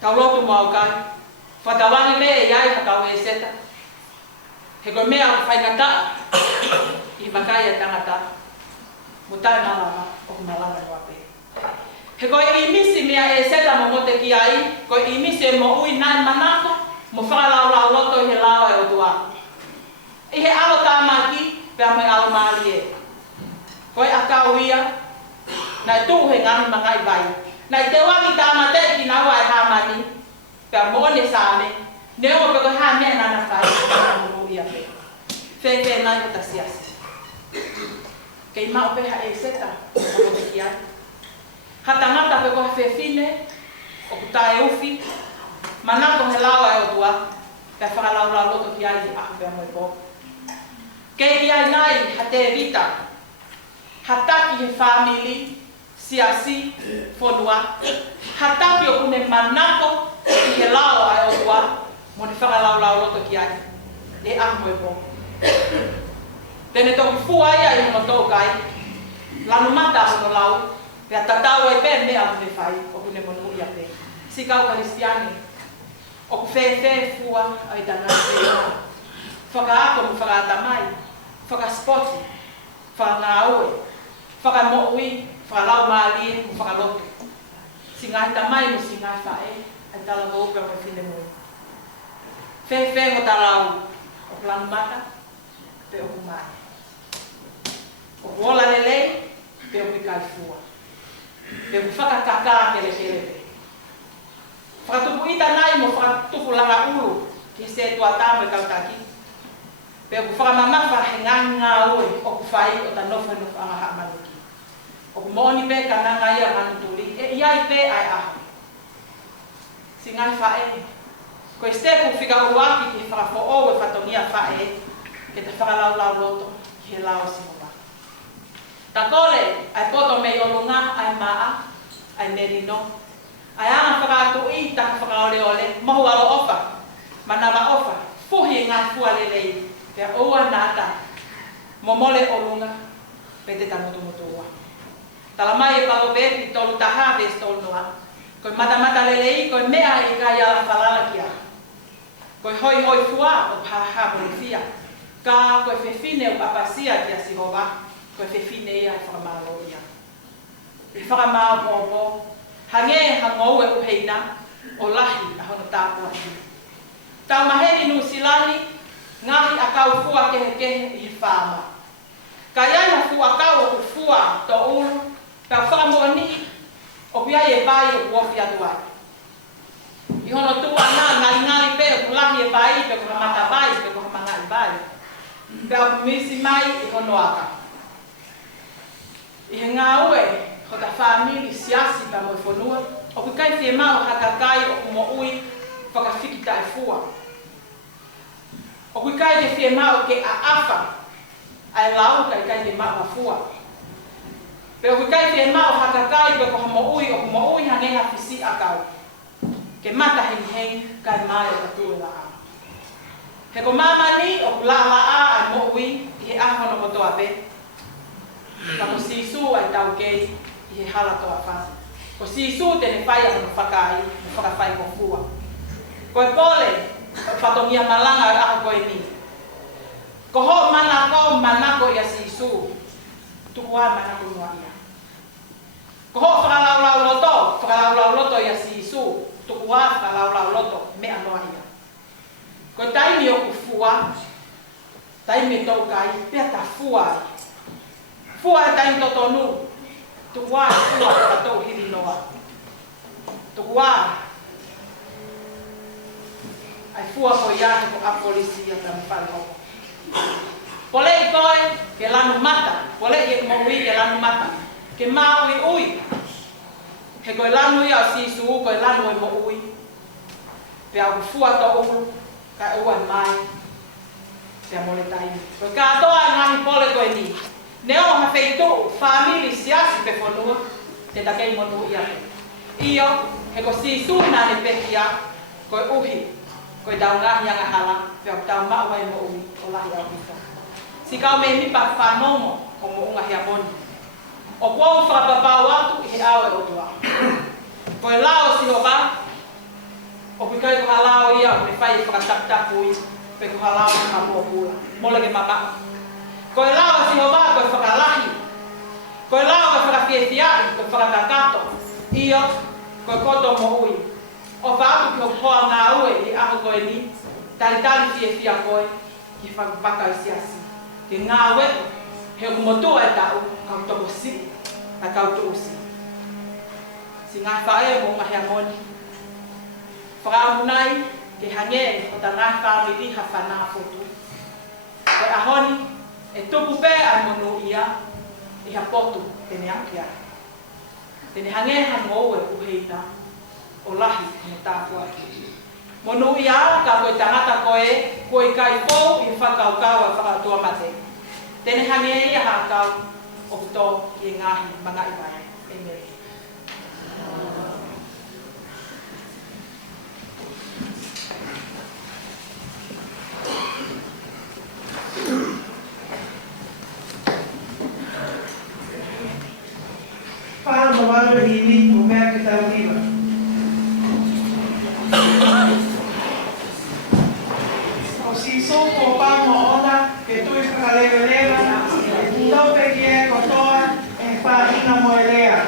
Tau lotu mo au kai. Whatawangi me e iai whakau e seta. He koe mea ku whaingata, i makai e tangata. Mo tai malama, o ku malama e wape. He koe i misi mea e seta mo mote ki ai, koe i misi e mo ui nai manako, mo whakalau lau loto i he lau e o tua. I he alo tāmaki, pēa mai alo maari e. Koe a kau ia, nai tū he ngahi mangai vai. Nai te wangi tāmate ki nau ai hāmani, pēa mōne sāme, neo pe koe hā mea nana whai, pēa mō ia pe. Whewhe nai ko ta siasi. Kei mao peha e seta, o mote ki ai. Hatangata pe koe whewhine, o ku tae uwhi, manako he lawa e o tua, pēa whakalau lau loto ki ai i aku pēa moe pō. Kei ai nai ha te vita. Hataki he family, siasi, fonua. Hataki o kune manako i he lao ai o tua. Mo ne whakalau lau loto ki ai. E ahmo e po. Tene toki fua ia i hono tō kai. Lanu mata hono lau. Pea tatau e pe mea kune whai o kune monu ia pe. Sikau karistiani. O ku whee fua ai tanga whea. Whakaako mu whakaatamai. Whakaspoti. Whakangāue. Whakamoui. Whakalau maalie mu whakalotu. Singai tamai mu singai whae. Ai tala ngōpea mo whine mui. Whee ho talau. O planu mata. Pe o kumai. O kuola lelei. Pe o mikai fua. Pe o whakakaka kele. Whakatupu ita nai mo whakatupu langa ulu. Ki se tua tāme kautaki. Pe o whakamamafa he nganga ue. O ku whai o ta nofa anga haa manuki. O ku moni pe ka nganga ia manutuli. E iai pe ai aho. Si ngai whae. Ko estepu whika uaki ki whakafo o e whatongia whae. Ke te whakalau lau loto ki he lao simoma. Ta kore, ai poto mei olunga, ai maa, ai merino. Ai anga whakatu i taka whakaole ole, mohu alo ofa, manama ofa, fuhi ngā fua lelei, pia oua nāta, momole olunga, pe te tamutua. Tala mai e palo vepi tolu taha ves tolu noa, koi mata lelei, koi mea i ka iala whalala kia. Koi hoi fua o paha polifia, ka koi whewhine o papasia kia sihova, koi whewhine ia i whakamalo ia. I whakamao popo, hange hangou e uheina o lahi a hono tāpua hi. Tau maheri nu silani, ngahi a kau fua kehe i whāma. Ka iana fua kau o ku fua to ulu, kau whakamoa ni o piai e vai o kuofi atuai. I hono tua ngali pe o ku lahi e vai, pe ku hamata vai, pe ku hamangai vai. Pe o ku misi mai i hono aka. I he ngā ue, ko ta family siasi pa mo fonua o ku kai fie mau hakakai o ku mo ui whakawhikita e fua. O ku kai te fie mau ke a afa ai lau kai kai te mau a fua. Pe o ku kai fie mau hakakai pe ko mo ui o ku mo ui hangeha fisi a kau. Ke mata heng kai mai o katu la a. He ko mamani o ku la a ai mo ui i he ahono kotoa pe. Ka ko sisu ai tau kei i he hala toa wha. Ko sisu tene whai a hono whakai, mo whakawhai ko fua. Ko e pole, whatongia malanga e aho koe ni. Ko ho manako ia sisu, tuku a manako nua ia. Ko ho whakalau loto ia sisu, tuku a whakalau loto mea noa ia. Ko taimi o ku fua, taimi tau kai, pia ta fua. Fua e taimi totonu. Tukua fua ka tau hiri noa. Tukua ai fua ko ia ko a polisi ia tam fai ho. Pole i koe ke lanu mata, pole i mo ui ke lanu mata. Ke mau i ui. He koe lanu ia sisu koe lanu i mo ui. Pe au fua to ulu ka ua mai. Pe mole tai. Ko ka toa ngahi pole koe ni. Neo ha feito family siasi pe fonua te takei monu ia. Io he ko sisu na ne pekia ko uhi ko daunga yang hala pe tau ma wai mo ui o la ia kita. Si kau me mi pa fanomo ko mo unga hia moni. O ko fa papa watu he awe o tua. Ko lao si hoba o ku kai ko halao ia o me fai fa tak pui pe ko halao ka mo pula. Mo le ke mama. Koe lao si hoba koe whakalahi. Koe lao koe whakawhiawhiai, koe whakatakato. Io, koe koto mo ui. O whaatu ki o hoa ngā ue i aho koe ni, tali whiawhia koe ki whakapaka i siasi. Ke ngā ue, he kumotua e tau, kau toko si, na kau tu usi. Si ngā whae mo ngā hea moni. Whakaamunai, ke hange o ta ngā whaamiri ha whanaa fotu. Koe ahoni, e tupu pe ai monu ia i ha potu tene aki ai. Tene hange hango e uheita o lahi me tāpua aki. Monu ia ka koe tangata koe kai pou i whakaukau a whakatua mate. Tēne hange ia hākau o kuto i ngāhi mga iwai. Amen. Whānau waru hini o mea ki tau hiwa. O si sōko o pāma ona, ke tui whakalewa-lewa, e tōpe ki e kotoa, e whāhina mo e lea.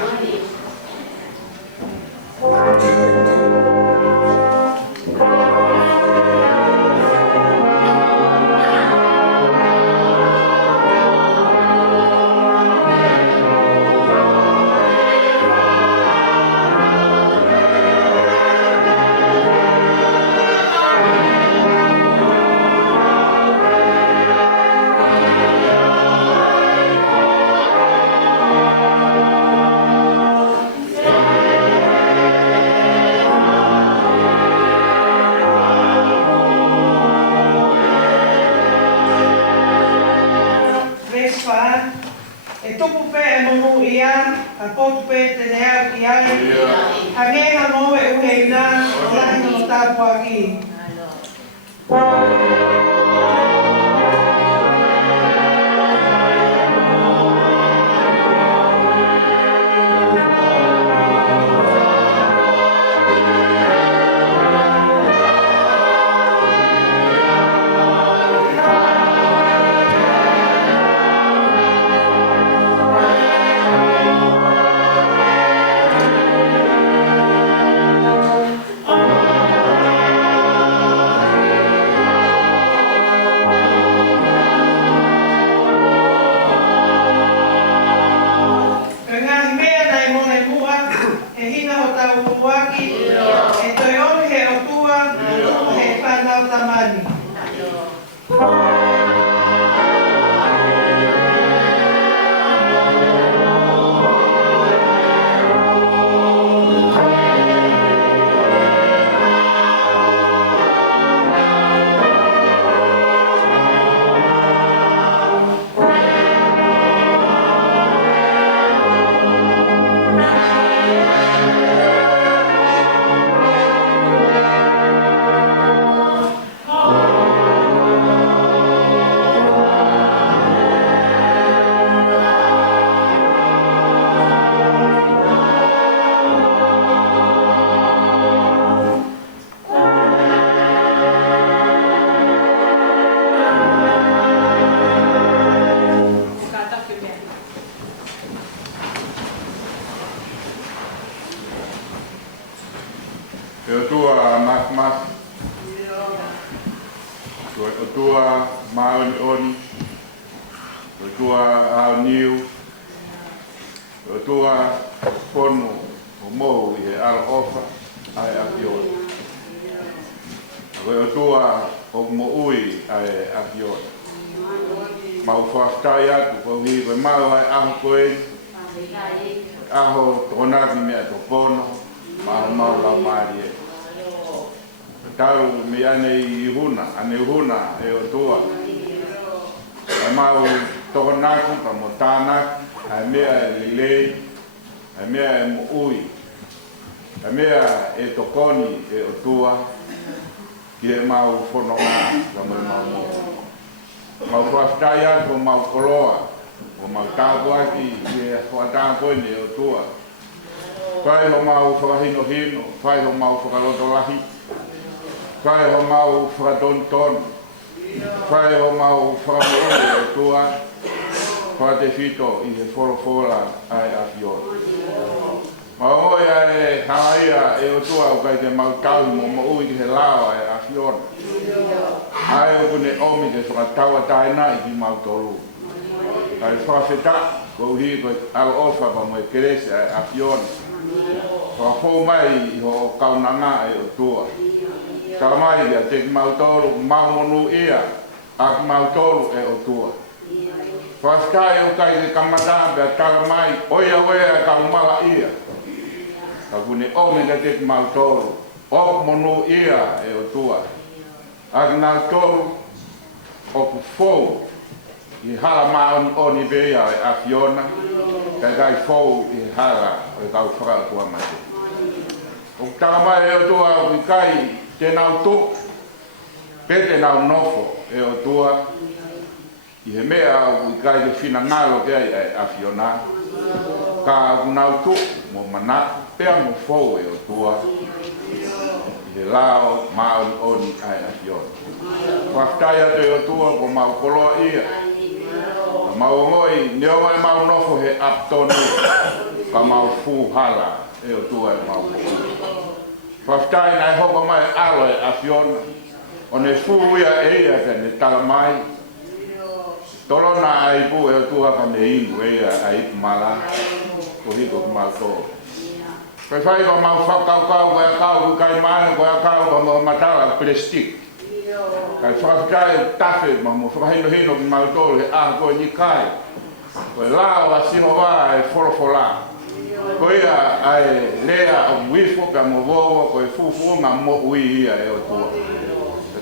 Whai ho mau whakahino-hino, whai ho mau whakarotolahi, whai ho mau whakaton-ton, whai ho mau whakamorone o tua, whai te whito i he whorofora ai a whio. Ma oi ai hawaia e o tua o kai te mau tau mo mo ui ki he lao ai a whio. Ai o kune omi te whakataua taina i ki mau tolu. Kai whawheta, ko hi ko al ofa pa mo e kerese ai a whio. Wa fo mai i ho kaunanga e o tua. Ka mai ia te mautoro maumonu ia a mautoro e o tua. Wa skai o kai te kamata pe ka mai oia oia ka mala ia. Ka kune o me te mautoro o monu ia e o tua. A mautoro o fo I hala ma oni bea a Fiona. Kai fou I hala o kau whaka tua mate. O tanga mai o tua i kai te nau tuk. Pete nau nofo e o tua. I he mea o i kai te whina ngalo ke ai a Fiona. Ka nau tuk mo mana. Pea mo fou e o tua. I he lao ma oni ai a Fiona. Whaftai atu e o tua ko mau kolo ia. Mau ngoi, neo mai mau nofo he aptonu. Ka mau fu hala e o tua e mau kolo. Whaftai nai hoko mai alo e a Fiona. O ne fu ia e ia te ne tala mai. Tolona ai pu e o tua ka ne ingu e ia a ipu mala. Ko hiko ku mau tō. Kai whai ka mau whakau koe a kau ku kai mai koe a kau ka mau matala plastik. Kai whakakai tafe ma mo whakahino hino ki mau tōru he aha koe ni kai. Koe lao a siho wā e whorofola. Koe ia ai lea a wifo ka mo wowo koe fufu ma mo ui ia e o tua.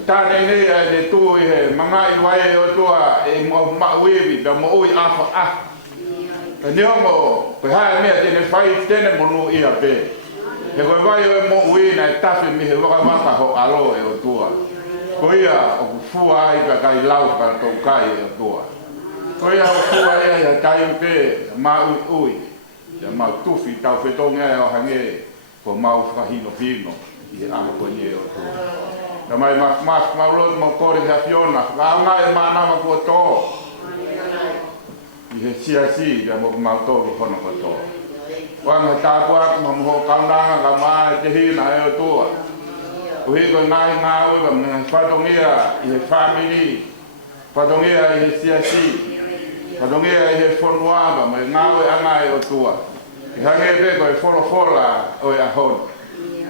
Tāne nei e le tū I he mangai wai e o tua e mo ma uiwi ka mo ui awha ah. Ka niongo koe hae mea tene whai tene monu ia pe. He koe wai o e mo ui na e tafe mi he waka waka ho alo e o tua. Ko ia o fua ai ka kai lau ka tau kai e tua. Ko ia o fua ia tai pe ma ui. Ya ma tufi tau fetonga e o hange ko mau whakahino hino I a ko ni e o tua. Na mai mas maulot mo kore ha Fiona. Ka ngai mana ma ko to. I he siasi ya mo mau to hono ko to. Wang ta kwa mo ho kaunanga ka mai te hina e o tua. Uhi ko ngai ngau ka mga whatongia I he family, whatongia I he siasi, whatongia I he whonua ka mga ngau e angai o tua. I hange pe ko e whorofola o e ahon.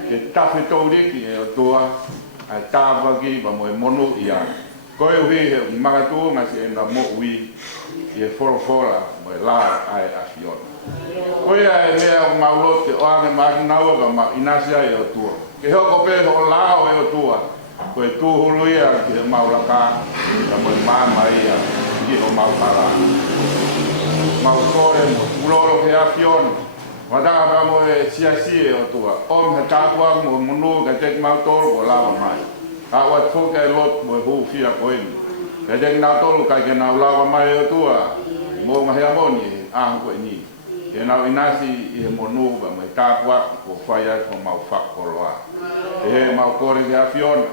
Ke tafe tauriki e o tua, a tāwaki pa mo e monu ia. Ko e uhi he magatua ngasi e na mo ui I he whorofola mo e la ai a Fiona. Ko ia e mea o maulote o ane maakinaua ka ma inasia e o tua. Ke hoko pe ho lao e o tua. Ko e tūhulu ia ki he maulaka. Ka mo e mama ia ki ho maukara. Maukore mo uloro ke a Fiona. Wataka pa mo e siasi e o tua. Om he tāpua mo munu ka teki mautoro ko lawa mai. Ka wat fuke e lot mo e huu fia koeni. Ka teki nautoro kai ke nau lawa mai e o tua. Mo ngahe amoni ahu ko e ni. Ke nau inasi I he monu ka mo e tāpua ko whaia ko mau whakoloa. E he mau kore ki a Fiona.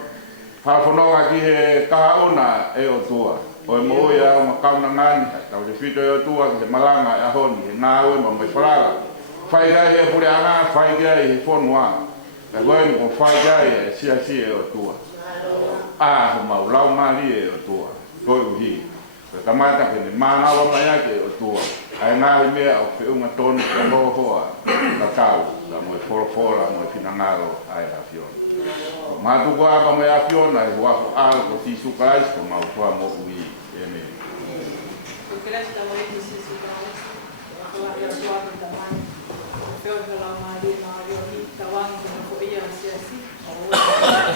Hawhanonga ki he kahauna e o tua. O e mo ia o makauna ngani. Tau te whito e o tua ki he malanga e ahoni. He ngāwe ma mai wharaga. Whai gai he pure anga, whai gai he whonua. E goeni o whai gai e siasi e o tua. A ho mau lau mali e o tua. Koe uhi. Koe kamata ke ne mānawa mai ake o tua. Ai ngāhi mea o whiunga tonu ka hoa ka tau. Ka mo e whorofora mo e pinangaro ai a Fiona. Mātuko apa me a Fiona e huafu alo ko Sisu Christ ko mau tua mo ui. Amen. Gracias a Dios, Sisu Christ. Gloria a Dios también. Feo que la María María estaba en la folla así. Ahora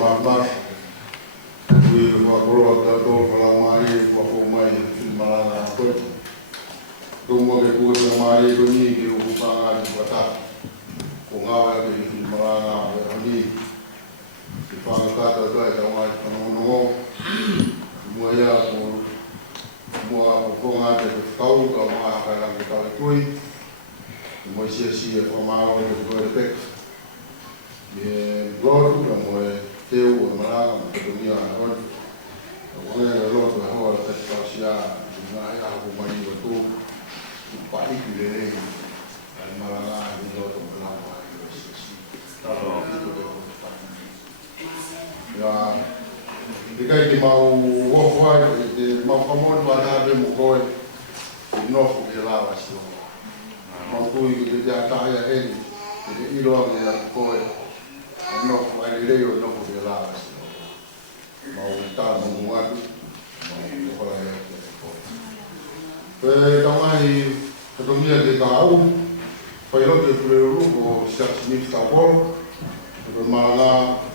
mama. We were brought the door for our money for my Malana. Don't want to go to my Yoni, you will find out what up. Kungawa in Malana, Yoni. The father got a guy that went on the wall. Moya, more for out of the cow, or Mahaka, the Kalikui. Moisha see from our own to go to pick. The road from where they were Malana, to me on road. One of the road to hold at Kasia, I have money or two. Particularly, and Malana, the Lord of Malana, the guy came out, walk wide, the Makamon, but I have him go enough of the lawas. Mampui, the entire head, the Elon, the boy, enough of the lay enough of the lawas. Mautan, one, Tamai, Domia de Gau, Pailote Puru, or Saxnif Tabor, the Malana.